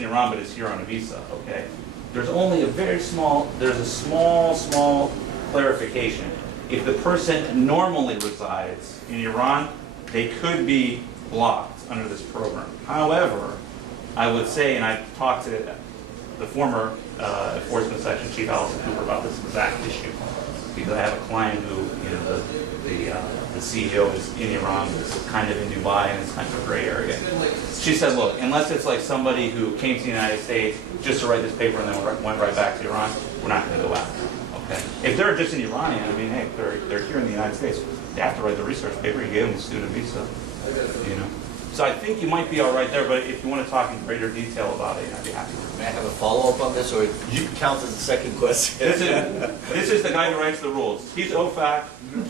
Iran but is here on a visa. Okay? There's only a very small. There's a small clarification. If the person normally resides in Iran, they could be blocked under this program. However, I would say, and I talked to the former Enforcement Section Chief Allison Cooper about this exact issue, because I have a client who, you know, the CEO is in Iran, but it's kind of in Dubai, and it's kind of a gray area. She said, look, unless it's like somebody who came to the United States just to write this paper and then went right back to Iran, we're not going to go after them. Okay. If they're just an Iranian, I mean, hey, they're here in the United States, they have to write the research paper. You gave them a student visa, you know. So I think you might be all right there, but if you want to talk in greater detail about it, I'd be happy to. May I have a follow-up on this, or you count as a second question? This is the guy who writes the rules. He's OFAC.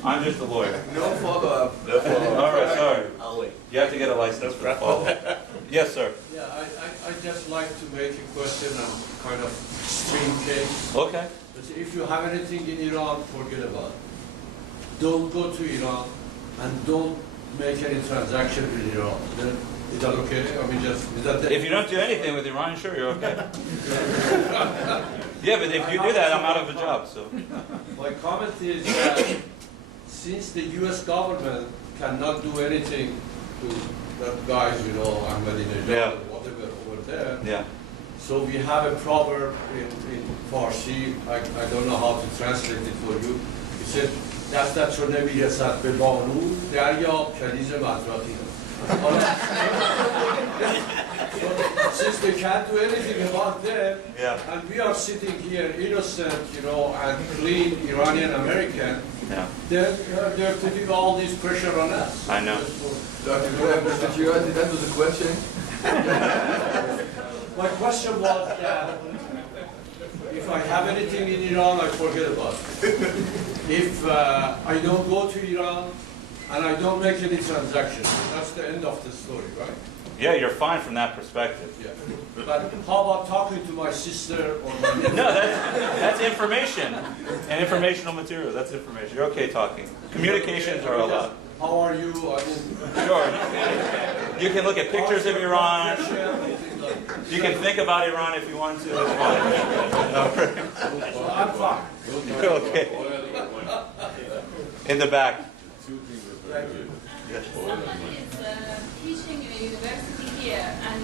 I'm just the lawyer. No follow-up. No follow-up. All right, sorry. I'll wait. You have to get a license for the follow-up. Yes, sir. Yeah, I just like to make a question on kind of extreme case. Okay. If you have anything in Iran, forget about it. Don't go to Iran and don't make any transaction with Iran. Is that okay? I mean, just, is that the... If you don't do anything with Iran, sure, you're okay. Yeah, but if you do that, I'm out of a job, so. My comment is that since the U.S. government cannot do anything to that guys, you know, Ahmadinejad Yeah. or whatever over there, Yeah. so we have a proverb in Farsi, I don't know how to translate it for you. It said, دستت چو نمیرسد به بانو دریاب کنیز مطرحی. Since they can't do anything about them, Yeah. and we are sitting here innocent, you know, and clean Iranian-American, Yeah. then they're putting all this pressure on us. I know. Dr. Mr. Girardi, that was a question. My question was that if I have anything in Iran, I forget about it. If I don't go to Iran and I don't make any transactions, that's the end of the story, right? Yeah, you're fine from that perspective. Yeah. But how about talking to my sister or my nephew? No, that's information and informational material. That's information. You're okay talking. Communications are allowed. How are you? I mean, Sure. You can look at pictures of Iran. You can think about Iran if you want to. It's fine. well, I'm fine. You're okay. In the back. Thank you. Somebody is teaching in a university here, and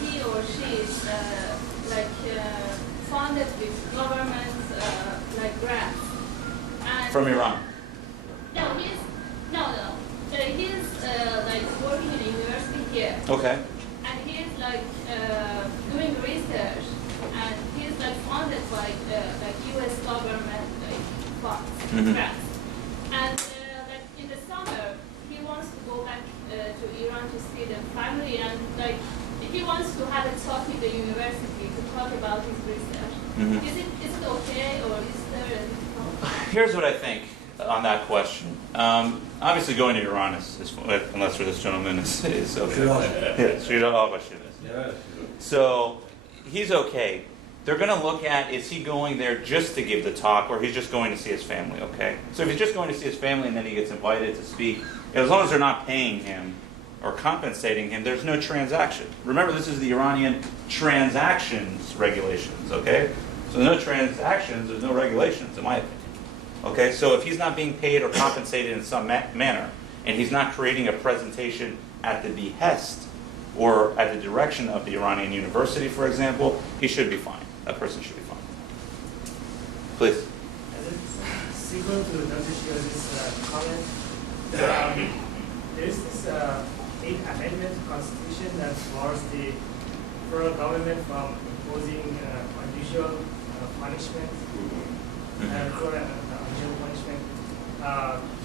he or she is funded with government grants. And From Iran. No, he's working in a university here, Okay. and he's doing research, and he's funded by U.S. government funds, grants, and in the summer he wants to go back to Iran to see the family, and he wants to have a talk with the university to talk about his research. Is it okay, or is there a problem? Here's what I think on that question. Obviously, going to Iran is unless for this gentleman is okay. Yeah, so he's okay. They're going to look at, is he going there just to give the talk, or he's just going to see his family, okay? So if he's just going to see his family and then he gets invited to speak, as long as they're not paying him or compensating him, there's no transaction. Remember, this is the Iranian transactions regulations, okay? So no transactions, there's no regulations, in my opinion. Okay, so if he's not being paid or compensated in some manner, and he's not creating a presentation at the behest or at the direction of the Iranian university, for example, he should be fine. That person should be fine. Please. As it's sequel to Dr. Shiraz's comment, there is this 8th Amendment to the Constitution that bars the federal government from imposing unusual punishment. Punishment.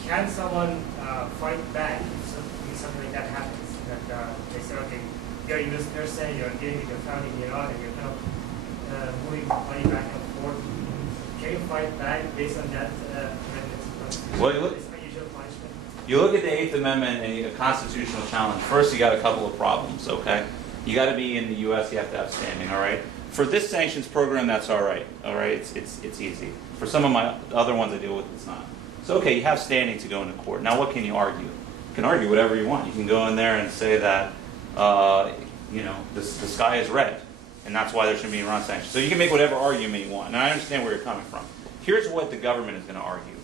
Can someone fight back if something like that happens? That they say, okay, you're a U.S. person, you're dealing with your family in Iran, and you're kind of moving money back and forth. Can you fight back based on that amendment? Well, Unusual punishment. You look at the 8th Amendment and a constitutional challenge. First, you got a couple of problems, okay? You got to be in the U.S., you have to have standing, all right? For this sanctions program, that's all right, it's easy. For some of my other ones I deal with, it's not. So, okay, you have standing to go into court. Now, what can you argue? You can argue whatever you want. You can go in there and say that, the sky is red, and that's why there should be Iran sanctions. So you can make whatever argument you want, and I understand where you're coming from. Here's what the government is going to argue.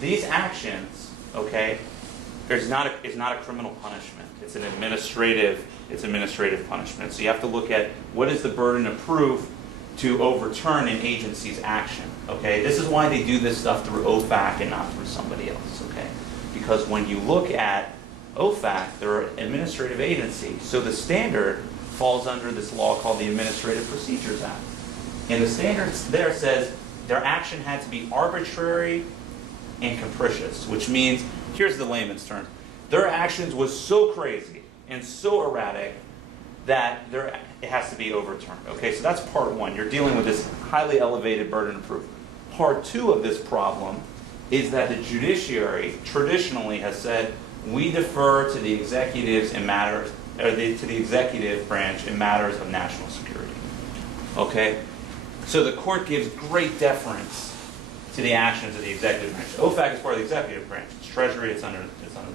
These actions, okay, it's not a criminal punishment. It's an administrative punishment. So you have to look at what is the burden of proof to overturn an agency's action. Okay, this is why they do this stuff through OFAC and not through somebody else. Okay, because when you look at OFAC, they're an administrative agency, so the standard falls under this law called the Administrative Procedures Act, and the standard there says their action had to be arbitrary and capricious, which means, here's the layman's term, their actions was so crazy and so erratic that it has to be overturned. Okay, so that's part one. You're dealing with this highly elevated burden of proof. Part two of this problem is that the judiciary traditionally has said we defer to the executives in matters, to the executive branch in matters of national security. Okay, so the court gives great deference to the actions of the executive branch. OFAC is part of the executive branch. It's Treasury. It's under the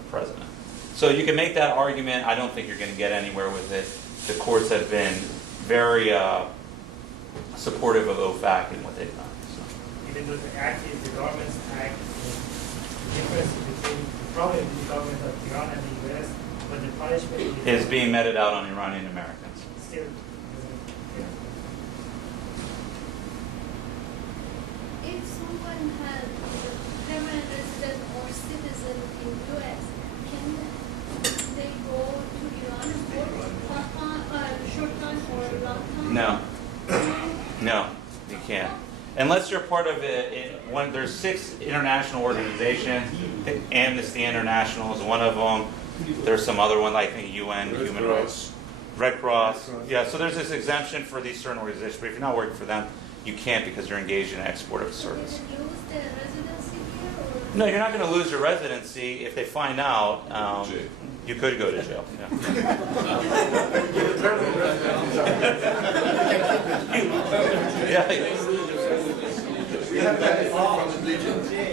president. So you can make that argument. I don't think you're going to get anywhere with it. The courts have been very supportive of OFAC and what they've done. So. Even though the act is the government's act, the difference between probably the government of Iran and the U.S., but the punishment Is being meted out on Iranian-Americans. Still, If someone has permanent resident or citizen in U.S., can they go to Iran and work part-time, short time or long time? No. No, you can't. Unless you're part of there's 6 international organizations. Amnesty International is one of them. There's some other one, like I think UN, Human Rights. Red Cross. Yeah, so there's this exemption for these certain organizations, but if you're not working for them, you can't because you're engaged in export of service. Can you lose the residency here? Or? No, you're not going to lose your residency. If they find out, you could go to jail. Yeah.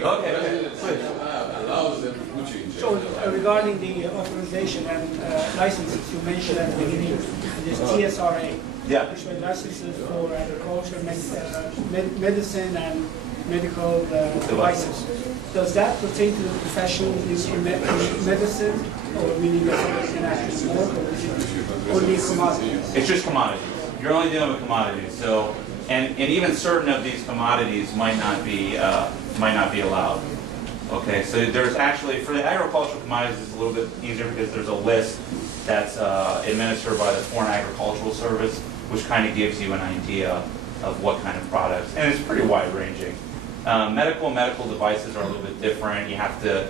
Okay. So regarding the authorization and licenses, you mentioned at the beginning, this TSRA, Yeah. which were licenses for agriculture, medicine, and medical devices. Does that pertain to the professional in medicine, or meaning that it can actually work, or is it only commodities? It's just commodities. You're only dealing with commodities. So, and even certain of these commodities might not be allowed. Okay, so there's actually, for the agricultural commodities, it's a little bit easier because there's a list that's administered by the Foreign Agricultural Service, which kind of gives you an idea of what kind of products, and it's pretty wide ranging. Medical devices are a little bit different. You have to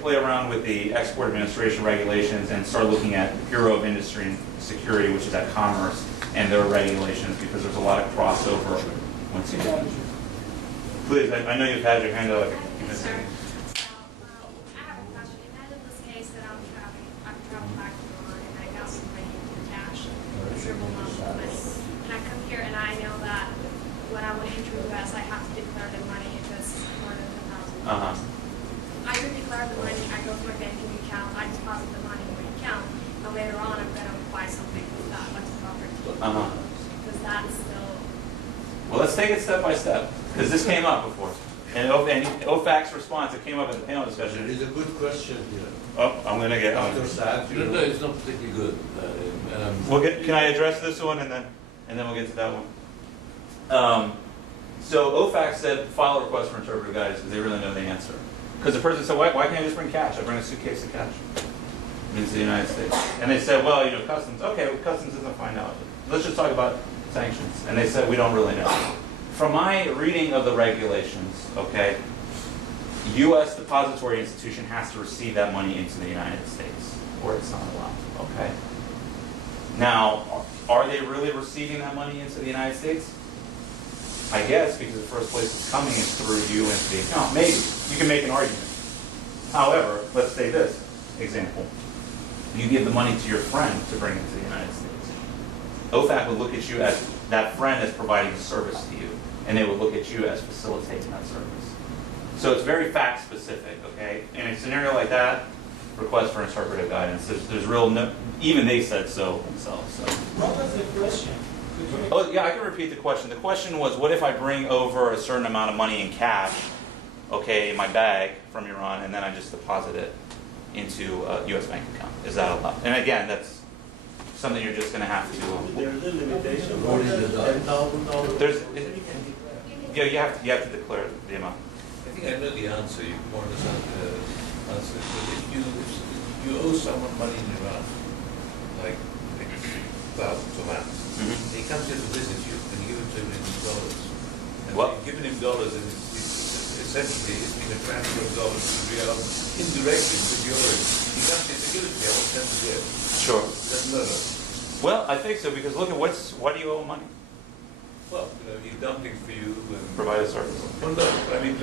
play around with the Export Administration regulations and start looking at Bureau of Industry and Security, which is at Commerce, and their regulations, because there's a lot of crossover once you get. Please, I know you've had your hand up. Yes, sir. I have a question. Imagine this case that I'm traveling back to Iran and I got some money in cash, considerable amount of money. And I come here and I know that when I went into the U.S., I have to declare the money if it's more than $10,000. I do declare the money, I go to my banking account, I deposit the money in my account, and later on I'm going to buy something with that, like a property. Does that still... Well, let's take it step by step, because this came up before. And OFAC's response, it came up in the panel discussion. It's a good question here. Oh, I'm going to get on. No, it's not particularly good. Can I address this one and then we'll get to that one? So OFAC said file a request for interpretive guidance because they really know the answer. Because the person said, why can't I just bring cash? I bring a suitcase of cash into the United States. And they said, well, customs. Okay, well, customs doesn't find out. Let's just talk about sanctions. And they said, we don't really know. From my reading of the regulations, okay, U.S. depository institution has to receive that money into the United States, or it's not allowed, okay? Now, are they really receiving that money into the United States? I guess, because the first place it's coming is through you into the account. Maybe. You can make an argument. However, let's say this example. You give the money to your friend to bring it to the United States. OFAC would look at you as that friend as providing a service to you, and they would look at you as facilitating that service. So it's very fact specific, okay? In a scenario like that, request for interpretive guidance. There's real no, even they said so themselves. So. What was the question? Oh yeah, I can repeat the question. The question was, what if I bring over a certain amount of money in cash, okay, in my bag from Iran, and then I just deposit it into a U.S. bank account? Is that allowed? And again, that's something you're just going to have to. There's a limitation. What is the $10,000? There's, yeah, you have to declare the amount. I think I know the answer. You more understand the answer. But if you owe someone money in Iran, like thousands of amounts, he comes here to visit you, and you give it to him in dollars. And What? you've given him dollars, and essentially it's been a transfer of dollars to real indirectly because you owe him. He comes here to give it to you. I will send it here. Sure. That's murder. Well, I think so, because look at why do you owe money? Well, he's done things for you. And Provide a service. well, no, I mean,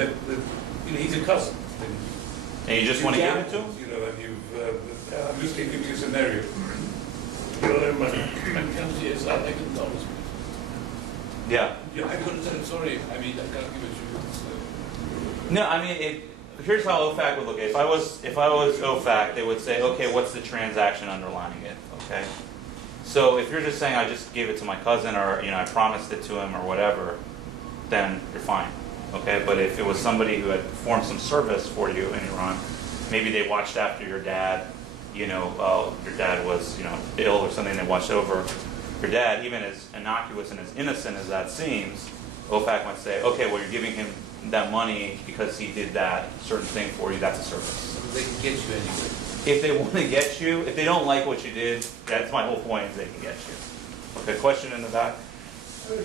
he's a cousin. And you just want to give it to him? And I'm just giving you a scenario. You owe him money, and he comes here, it's like $1,000. Yeah. Yeah, I couldn't say, sorry, I mean, I can't give it to you. No, I mean, here's how OFAC would look at it. If I was OFAC, they would say, okay, what's the transaction underlying it? Okay. So if you're just saying I just gave it to my cousin, or I promised it to him, or whatever, then you're fine. Okay. But if it was somebody who had performed some service for you in Iran, maybe they watched after your dad. Your dad was ill or something. They watched over your dad, even as innocuous and as innocent as that seems. OFAC might say, okay, well, you're giving him that money because he did that certain thing for you. That's a service. They can get you anyway. If they want to get you, if they don't like what you did, that's my whole point, is they can get you. Okay, question in the back? How do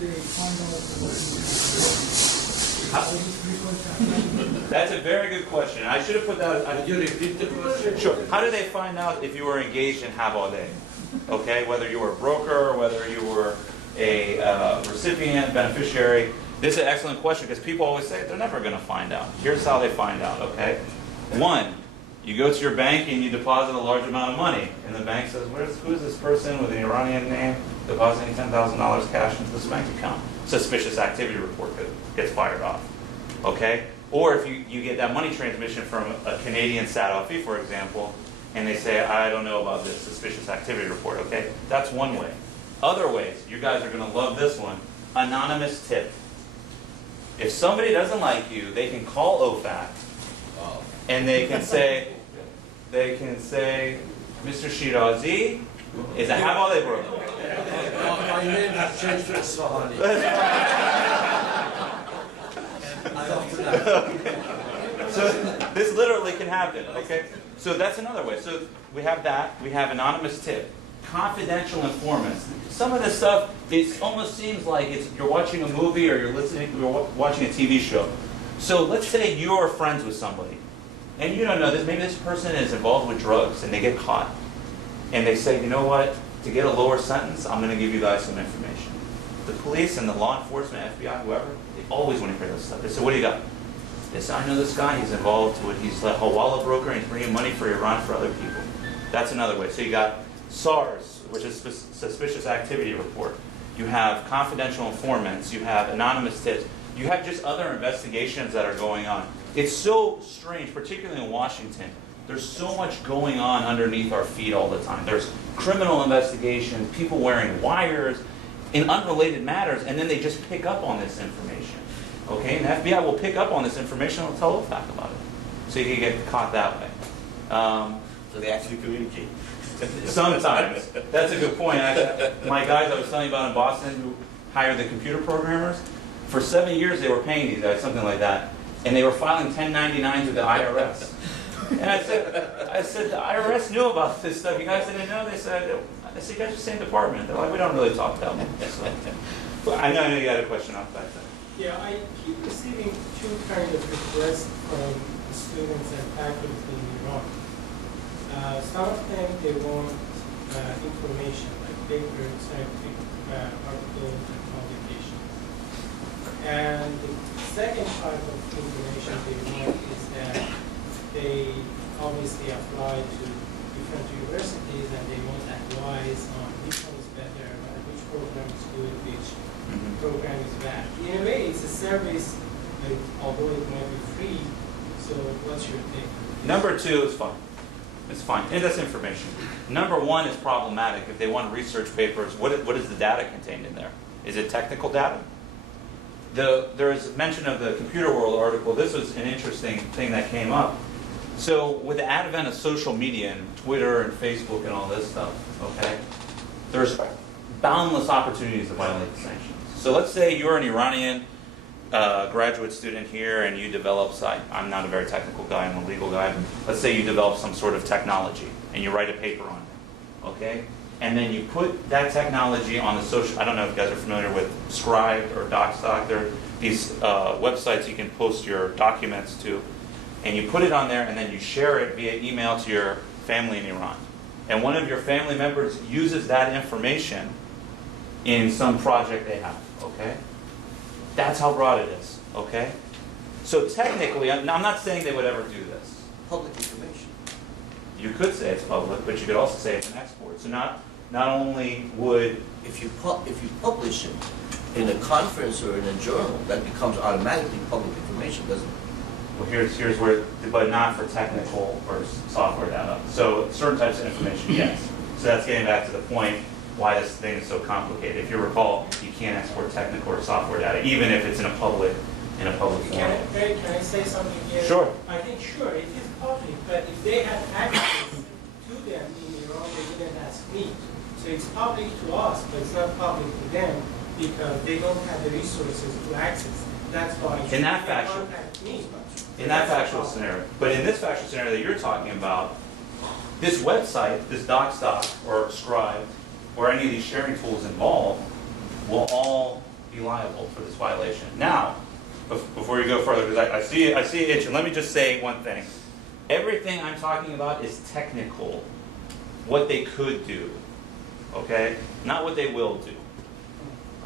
they find out? That's a very good question. I should have put that. Could you repeat the question? Sure. How do they find out if you were engaged in Havale? Okay, whether you were a broker, or whether you were a recipient, beneficiary. This is an excellent question because people always say they're never going to find out. Here's how they find out, okay? One, you go to your bank and you deposit a large amount of money, and the bank says, who's this person with an Iranian name depositing $10,000 cash into this bank account? Suspicious activity report gets fired off, okay? Or if you get that money transmission from a Canadian Sadoff Fee, for example, and they say, I don't know about this suspicious activity report, okay? That's one way. Other ways, you guys are going to love this one, anonymous tip. If somebody doesn't like you, they can call OFAC, and they can say, Mr. Shirazi is a Havale broker. My name has changed to Sahani. So this literally can happen, okay? So that's another way. So we have that. We have anonymous tip. Confidential informants. Some of this stuff, it almost seems like you're watching a movie or you're watching a TV show. So let's say you're friends with somebody, and you don't know this. Maybe this person is involved with drugs, and they get caught, and they say, you know what? To get a lower sentence, I'm going to give you guys some information. The police and the law enforcement, FBI, whoever, they always want to hear this stuff. They say, what do you got? They say, I know this guy. He's involved with. He's a Hawala broker, and he's bringing money for Iran for other people. That's another way. So you got SARS, which is suspicious activity report. You have confidential informants. You have anonymous tips. You have just other investigations that are going on. It's so strange, particularly in Washington. There's so much going on underneath our feet all the time. There's criminal investigations, people wearing wires in unrelated matters, and then they just pick up on this information. Okay, and the FBI will pick up on this information and will tell OFAC about it. So you can get caught that way. So they actually communicate. Sometimes. That's a good point. My guys I was telling you about in Boston who hired the computer programmers, for 7 years they were paying these guys, something like that, and they were filing 1099s with the IRS. And I said, the IRS knew about this stuff. You guys didn't know? They said, you guys are the same department. They're like, we don't really talk that much. So, I know you had a question off back then. Yeah, I keep receiving two kinds of requests from students and faculty in Iran. Some of them, they want information, like papers, scientific articles, and publications. And the second type of information they want is that they obviously apply to different universities and they want advice on which one is better, which program is good, which program is bad. In a way, it's a service, like, although it might be free. So what's your take? Number two is fine. It's fine. And that's information. Number one is problematic. If they want research papers, what is the data contained in there? Is it technical data? There is mention of the Computer World article. This was an interesting thing that came up. So with the advent of social media and Twitter and Facebook and all this stuff, okay, there's boundless opportunities to violate the sanctions. So let's say you're an Iranian graduate student here and you develop, I'm not a very technical guy, I'm a legal guy, let's say you develop some sort of technology and you write a paper on it, okay? And then you put that technology on the social, I don't know if you guys are familiar with Scribe or DocStock, there are these websites you can post your documents to, and you put it on there and then you share it via email to your family in Iran. And one of your family members uses that information in some project they have, okay? That's how broad it is, okay? So technically, I'm not saying they would ever do this. Public information. You could say it's public, but you could also say it's an export. So not only would... If you publish it in a conference or in a journal, that becomes automatically public information, doesn't it? well, here's where, but not for technical or software data. So certain types of information, yes. So that's getting back to the point why this thing is so complicated. If you recall, you can't export technical or software data, even if it's in a public forum. Can I say something here? Sure. I think, sure, it is public, but if they had access to them in Iran, they didn't ask me. So it's public to us, but it's not public to them because they don't have the resources to access. That's why In that they factual- contact me. In that factual scenario. But in this factual scenario that you're talking about, this website, this DocStock or Scribe, or any of these sharing tools involved, will all be liable for this violation. Now, before you go further, because I see it itching, let me just say one thing. Everything I'm talking about is technical, what they could do, okay? Not what they will do,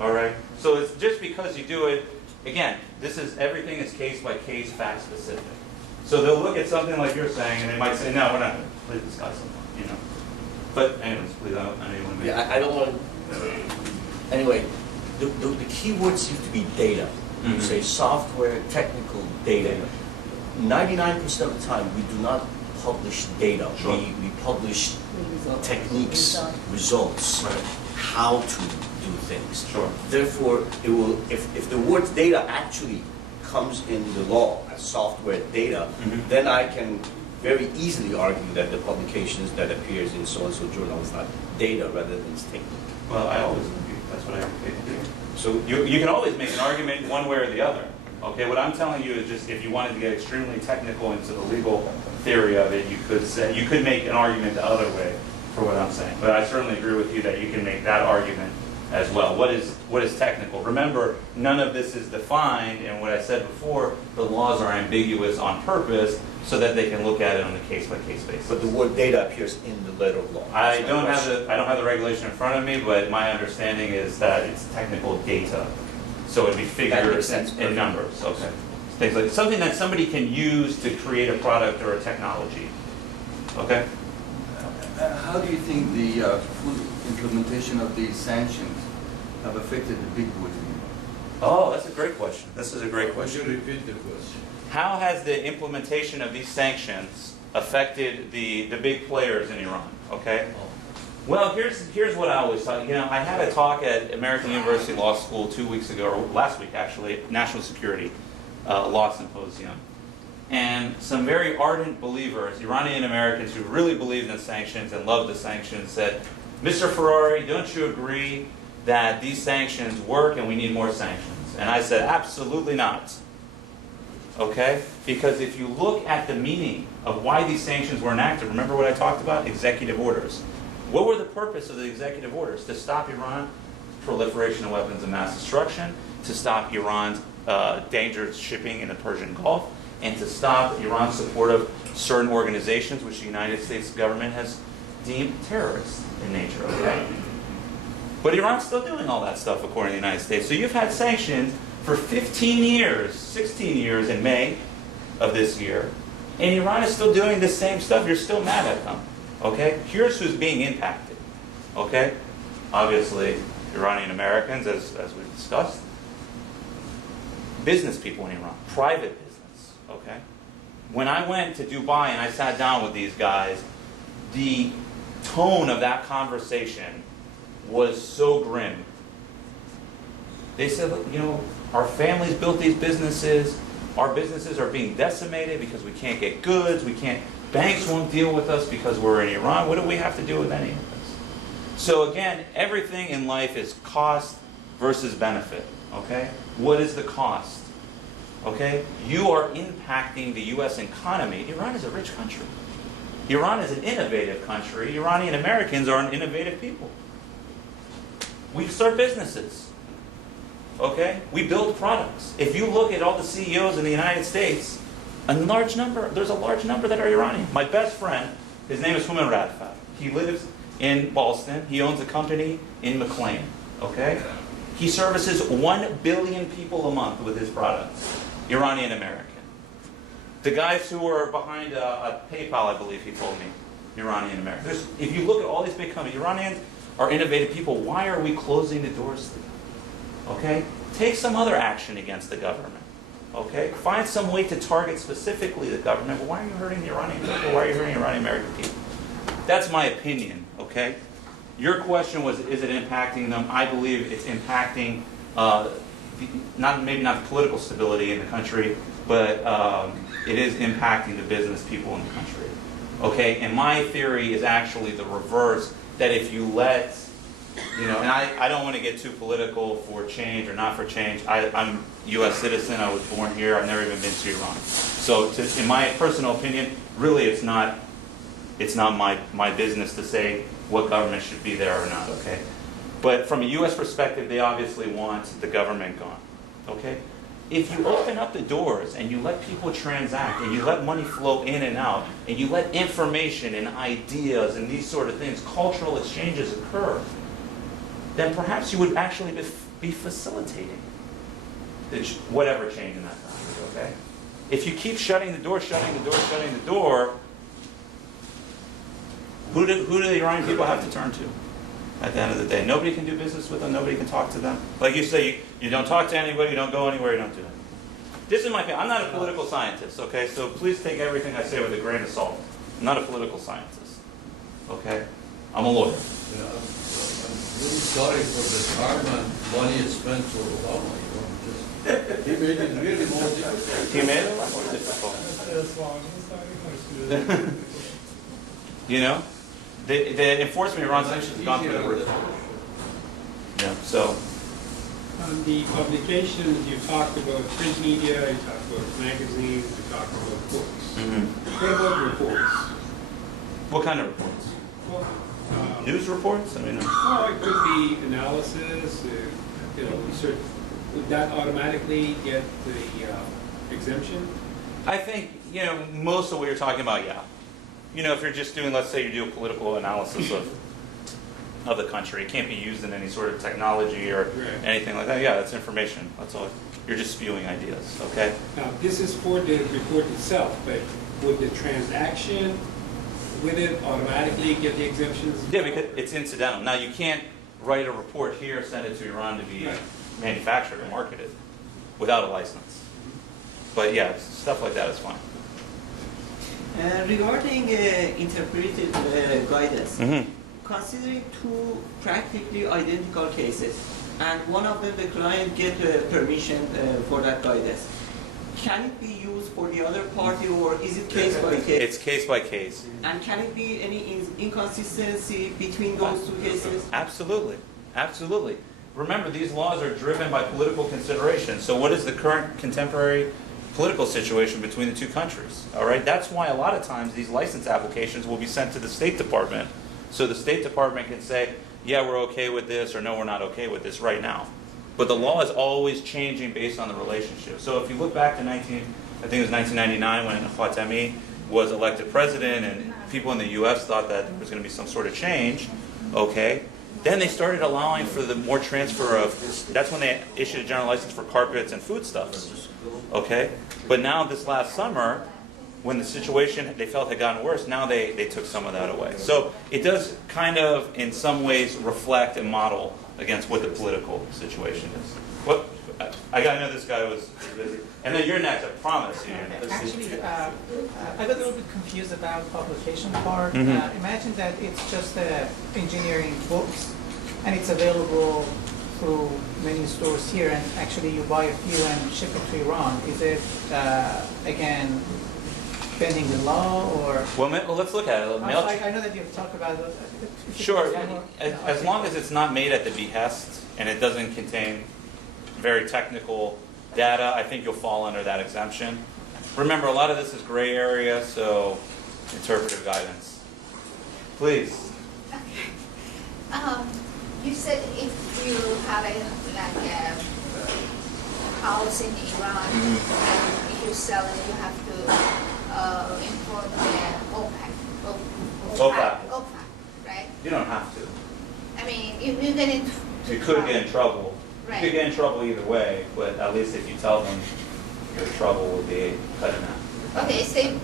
all right? So it's just because you do it, again, everything is case by case, fact specific. So they'll look at something like you're saying, and they might say, no, we're not going to play this guy someone, you know? But anyways, please, I know you want to make Yeah, I don't want to, anyway, the key words seem to be data. You say software, technical, data. 99% of the time, we do not publish data. Sure. We publish techniques, results, Right. how to do things. Sure. Therefore, it will, if the word data actually comes in the law as software data, then I can very easily argue that the publications that appears in so-and-so journal is not data rather than technique. Well, I always agree. That's what I advocate to do. So you can always make an argument one way or the other. Okay, what I'm telling you is just if you wanted to get extremely technical into the legal theory of it, you could make an argument the other way for what I'm saying. But I certainly agree with you that you can make that argument as well. What is technical? Remember, none of this is defined, and what I said before, the laws are ambiguous on purpose so that they can look at it on a case-by-case basis. But the word data appears in the letter of law. I don't have the regulation in front of me, but my understanding is that it's technical data. So it'd be figures and numbers. Okay. Things like something that somebody can use to create a product or a technology. Okay? How do you think the full implementation of these sanctions have affected the big boys? Oh, that's a great question. This is a great Would question. you repeat the question? How has the implementation of these sanctions affected the big players in Iran? Okay. Well, here's what I always thought. You know, I had a talk at American University Law School 2 weeks ago, or last week actually, National Security Law Symposium. And some very ardent believers, Iranian-Americans who really believed in sanctions and loved the sanctions, said, Mr. Ferrari, don't you agree that these sanctions work and we need more sanctions? And I said, absolutely not. Okay? Because if you look at the meaning of why these sanctions were enacted, remember what I talked about? Executive orders. What were the purpose of the executive orders? To stop Iran's proliferation of weapons of mass destruction, to stop Iran's dangerous shipping in the Persian Gulf, and to stop Iran's support of certain organizations which the United States government has deemed terrorist in nature. Okay? But Iran's still doing all that stuff according to the United States. So you've had sanctions for 15 years, 16 years in May of this year, and Iran is still doing the same stuff. You're still mad at them. Okay? Here's who's being impacted. Okay? Obviously, Iranian-Americans, as we've discussed. Business people in Iran. Private business. Okay? When I went to Dubai and I sat down with these guys, the tone of that conversation was so grim. They said, look, you know, our families built these businesses. Our businesses are being decimated because we can't get goods. Banks won't deal with us because we're in Iran. What do we have to do with any of this? So again, everything in life is cost versus benefit. Okay? What is the cost? Okay? You are impacting the U.S. economy. Iran is a rich country. Iran is an innovative country. Iranian-Americans are an innovative people. We start businesses. Okay? We build products. If you look at all the CEOs in the United States, there's a large number that are Iranian. My best friend, his name is Human Radfat. He lives in Boston. He owns a company in McLean. Okay? He services 1 billion people a month with his products. Iranian-American. The guys who are behind PayPal, I believe he told me, Iranian-American. If you look at all these big companies, Iranians are innovative people. Why are we closing the doors to them? Okay? Take some other action against the government. Okay? Find some way to target specifically the government. Well, why are you hurting the Iranian people? Why are you hurting Iranian-American people? That's my opinion, okay? Your question was, is it impacting them? I believe it's impacting, maybe not the political stability in the country, but it is impacting the business people in the country. Okay? And my theory is actually the reverse, that if you let, and I don't want to get too political for change or not for change. I'm a U.S. citizen. I was born here. I've never even been to Iran. So in my personal opinion, really it's not my business to say what government should be there or not, okay? But from a U.S. perspective, they obviously want the government gone, okay? If you open up the doors and you let people transact and you let money flow in and out and you let information and ideas and these sort of things, cultural exchanges occur, then perhaps you would actually be facilitating whatever change in that country, okay? If you keep shutting the door, who do the Iranian people have to turn to at the end of the day? Nobody can do business with them. Nobody can talk to them. Like you say, you don't talk to anybody. You don't go anywhere. You don't do anything. This is my opinion. I'm not a political scientist, okay? So please take everything I say with a grain of salt. I'm not a political scientist, okay? I'm a lawyer. Yeah, I'm really sorry for the time and money spent for Obama. He made it really more difficult. He made it a lot more difficult. The enforcement of Iran sanctions has gone through the roof. Yeah, so. On the publications, you talked about print media, you talked about magazines, you talked about books. Mm-hmm. What about reports? What kind of reports? Well, news reports? I mean. Well, it could be analysis, research. Would that automatically get the exemption? I think, most of what you're talking about, yeah. If you're just doing, let's say you do a political analysis of the country, it can't be used in any sort of technology or anything like that. Yeah, that's information. That's all. You're just spewing ideas, okay? Now, this is for the report itself, but would the transaction with it automatically get the exemptions? Yeah, because it's incidental. Now, you can't write a report here, send it to Iran to be manufactured or marketed without a license. But yeah, stuff like that is fine. Regarding interpretive guidance, considering two practically identical cases, and one of them the client get permission for that guidance, can it be used for the other party, or is it case by case? It's case by case. And can it be any inconsistency between those two cases? Absolutely, absolutely. Remember, these laws are driven by political considerations. So what is the current contemporary political situation between the two countries? All right, that's why a lot of times these license applications will be sent to the State Department, so the State Department can say, yeah, we're okay with this, or no, we're not okay with this right now. But the law is always changing based on the relationship. So if you look back to I think it was 1999 when Khatami was elected president, and people in the U.S. thought that there was going to be some sort of change, okay? Then they started allowing for the more transfer of, that's when they issued a general license for carpets and foodstuffs, okay? But now this last summer, when the situation they felt had gotten worse, now they took some of that away. So it does kind of, in some ways, reflect and model against what the political situation is. What? I know this guy was busy. And then you're next, I promise you. Actually, I got a little bit confused about the publication part. Imagine that it's just engineering books, and it's available through many stores here, and actually you buy a few and ship it to Iran. Is it, again, bending the law, or? Well, let's look at it. I know that you've talked about it. Sure. As long as it's not made at the behest and it doesn't contain very technical data, I think you'll fall under that exemption. Remember, a lot of this is gray area, so interpretive guidance. Please. Okay. You said if you have a house in Iran, and if you sell it, you have to inform the OFAC, right? You don't have to. I mean, you get in. You could get in trouble. Right. You could get in trouble either way, but at least if you tell them, your trouble will be cut in half. Okay, say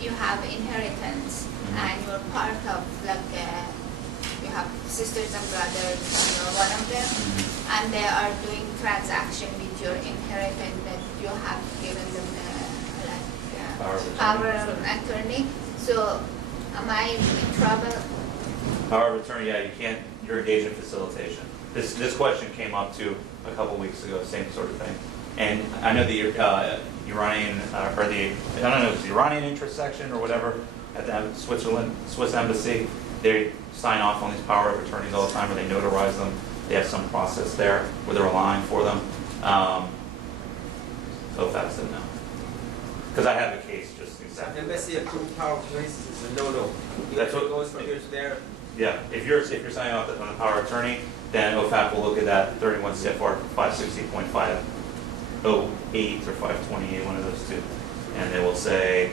you have inheritance, and you're part of you have sisters and brothers, and you're one of them, and they are doing transaction with your inheritance that you have given them Power power of attorney. So am I in trouble? Power of attorney, yeah, you can't, you're engaged in facilitation. This question came up too a couple weeks ago, same sort of thing. And I know the Iranian, I don't know if it's the Iranian interest section or whatever, at the Swiss embassy, they sign off on these power of attorneys all the time, or they notarize them. They have some process there where they're relying for them. OFAC said no. Because I have a case just exactly. Embassy approved power of attorneys is a no-no. That's what goes from here to there. Yeah, if you're signing off on a power of attorney, then OFAC will look at that 31 CFR 560.508 or 528, one of those two, and they will say,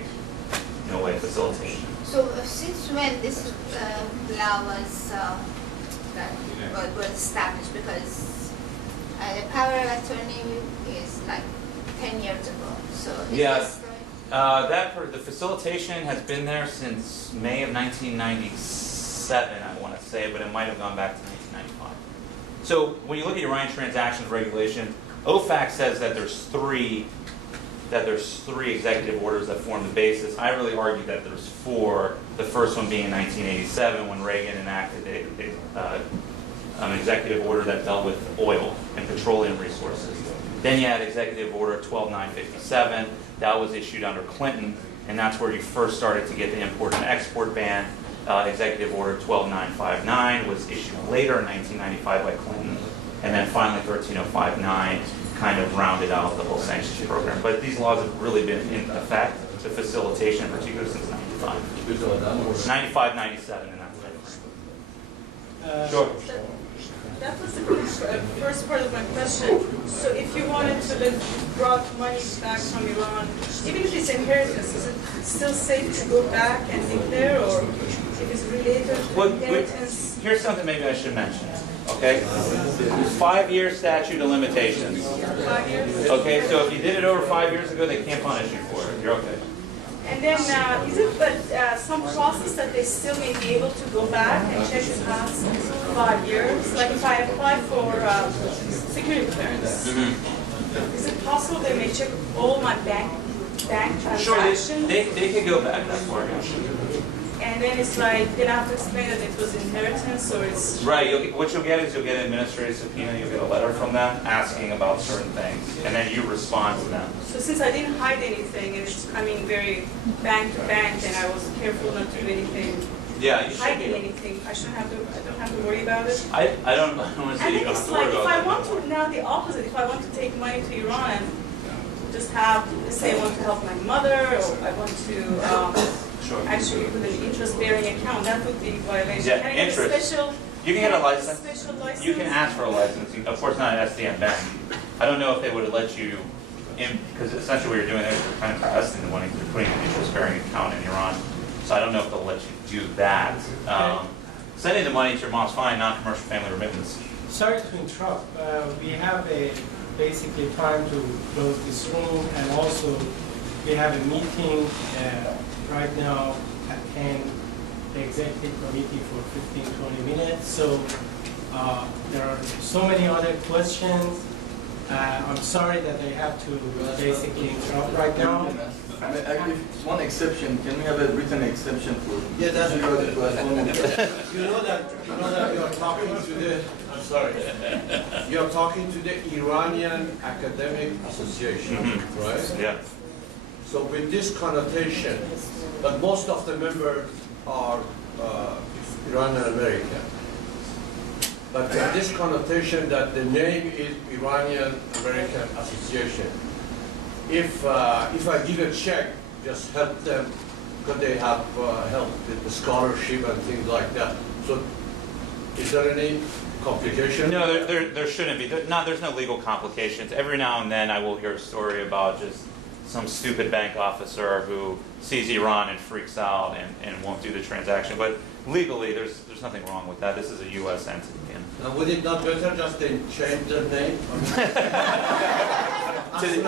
no way, facilitation. So since when this law was established? Because the power of attorney is like 10 years ago. So is the facilitation has been there since May of 1997, I want to say, but it might have gone back to 1995. So when you look at Iranian transactions regulations, OFAC says that there's three executive orders that form the basis. I really argue that there's four. The first one being in 1987 when Reagan enacted an executive order that dealt with oil and petroleum resources. Then you had Executive Order 12957. That was issued under Clinton, and that's where you first started to get the import and export ban. Executive Order 12959 was issued later in 1995 by Clinton, and then finally 13059 kind of rounded out the whole sanctions program. But these laws have really been in effect, the facilitation in particular, since 95. 95, 97 in that time. Sure. That was the first part of my question. So if you wanted to brought money back from Iran, even if it's inheritance, is it still safe to go back and declare, or if it's related to inheritance? Here's something maybe I should mention. Okay? 5-year statute of limitations. 5 years? Okay, so if you did it over 5 years ago, they can't punish you for it. You're okay. And then, is it some process that they still may be able to go back and check the past 5 years? Like if I apply for security clearance, is it possible they may check all my bank transactions? Sure, they can go back that far. And then it's like, then I have to explain that it was inheritance, or it's... Right, what you'll get is you'll get an administrative subpoena, you'll get a letter from them asking about certain things, and then you respond to them. So since I didn't hide anything, and it's coming very bank to bank, and I was careful not to do anything, hiding anything, I don't have to worry about it? I don't want to say you don't have to worry about it. If I want to, now the opposite, if I want to take money to Iran and just have, say I want to help my mother, or I want to... actually put an interest-bearing account, that would be a violation. Yeah, can I get interest. A special, you can get a license. Special license. You can ask for a license. Of course, not an SDN bank. I don't know if they would have let you in, because essentially what you're doing there is you're kind of investing the money. You're putting an interest-bearing account in Iran. So I don't know if they'll let you do that. Sending the money to your mom's fine, non-commercial family remittance. Sorry to interrupt. We have basically time to close this room, and also we have a meeting right now at 10, the executive committee for 15-20 minutes. So there are so many other questions. I'm sorry that I have to basically interrupt right now. One exception. Can we have a written exception for? Yeah, that's you know that you are talking to the. I'm sorry. You are talking to the Iranian Academic Association, right? Yeah. So with this connotation, but most of the members are Iranian-American. But with this connotation that the name is Iranian-American Association, if I give a check, just help them, because they have help with the scholarship and things like that. So is there any complication? No, there shouldn't be. There's no legal complications. Every now and then I will hear a story about just some stupid bank officer who sees Iran and freaks out and won't do the transaction. But legally, there's nothing wrong with that. This is a U.S. entity. Would it not better just to change the name? to the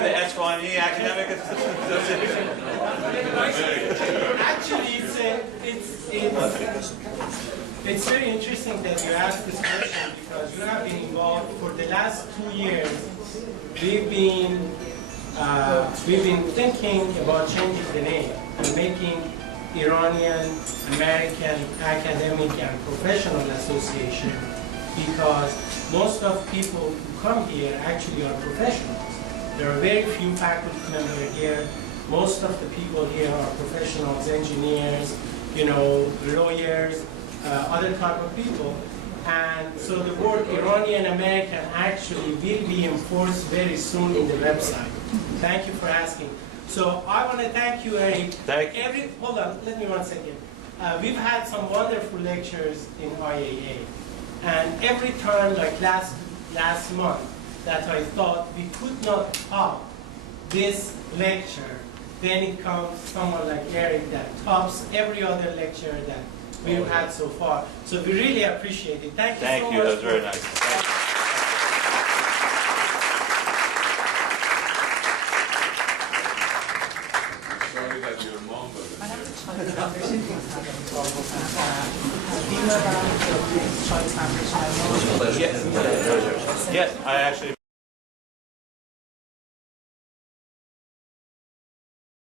S1E Academic Association? Actually, it's very interesting that you asked this question, because you have been involved for the last 2 years we've been thinking about changing the name and making Iranian-American Academic and Professional Association, because most of people who come here actually are professionals. There are very few faculty members here. Most of the people here are professionals, engineers, lawyers, other type of people. And so the word Iranian-American actually will be enforced very soon in the website. Thank you for asking. So I want to thank you, Eric. Hold on, let me 1 second. We've had some wonderful lectures in IAA. And every time, like last month, that I thought we could not top this lecture, then it comes someone like Eric that tops every other lecture that we've had so far. So we really appreciate it. Thank you so much. Thank you, that was very nice. Thank you. Sorry that your mom was. Yes, I actually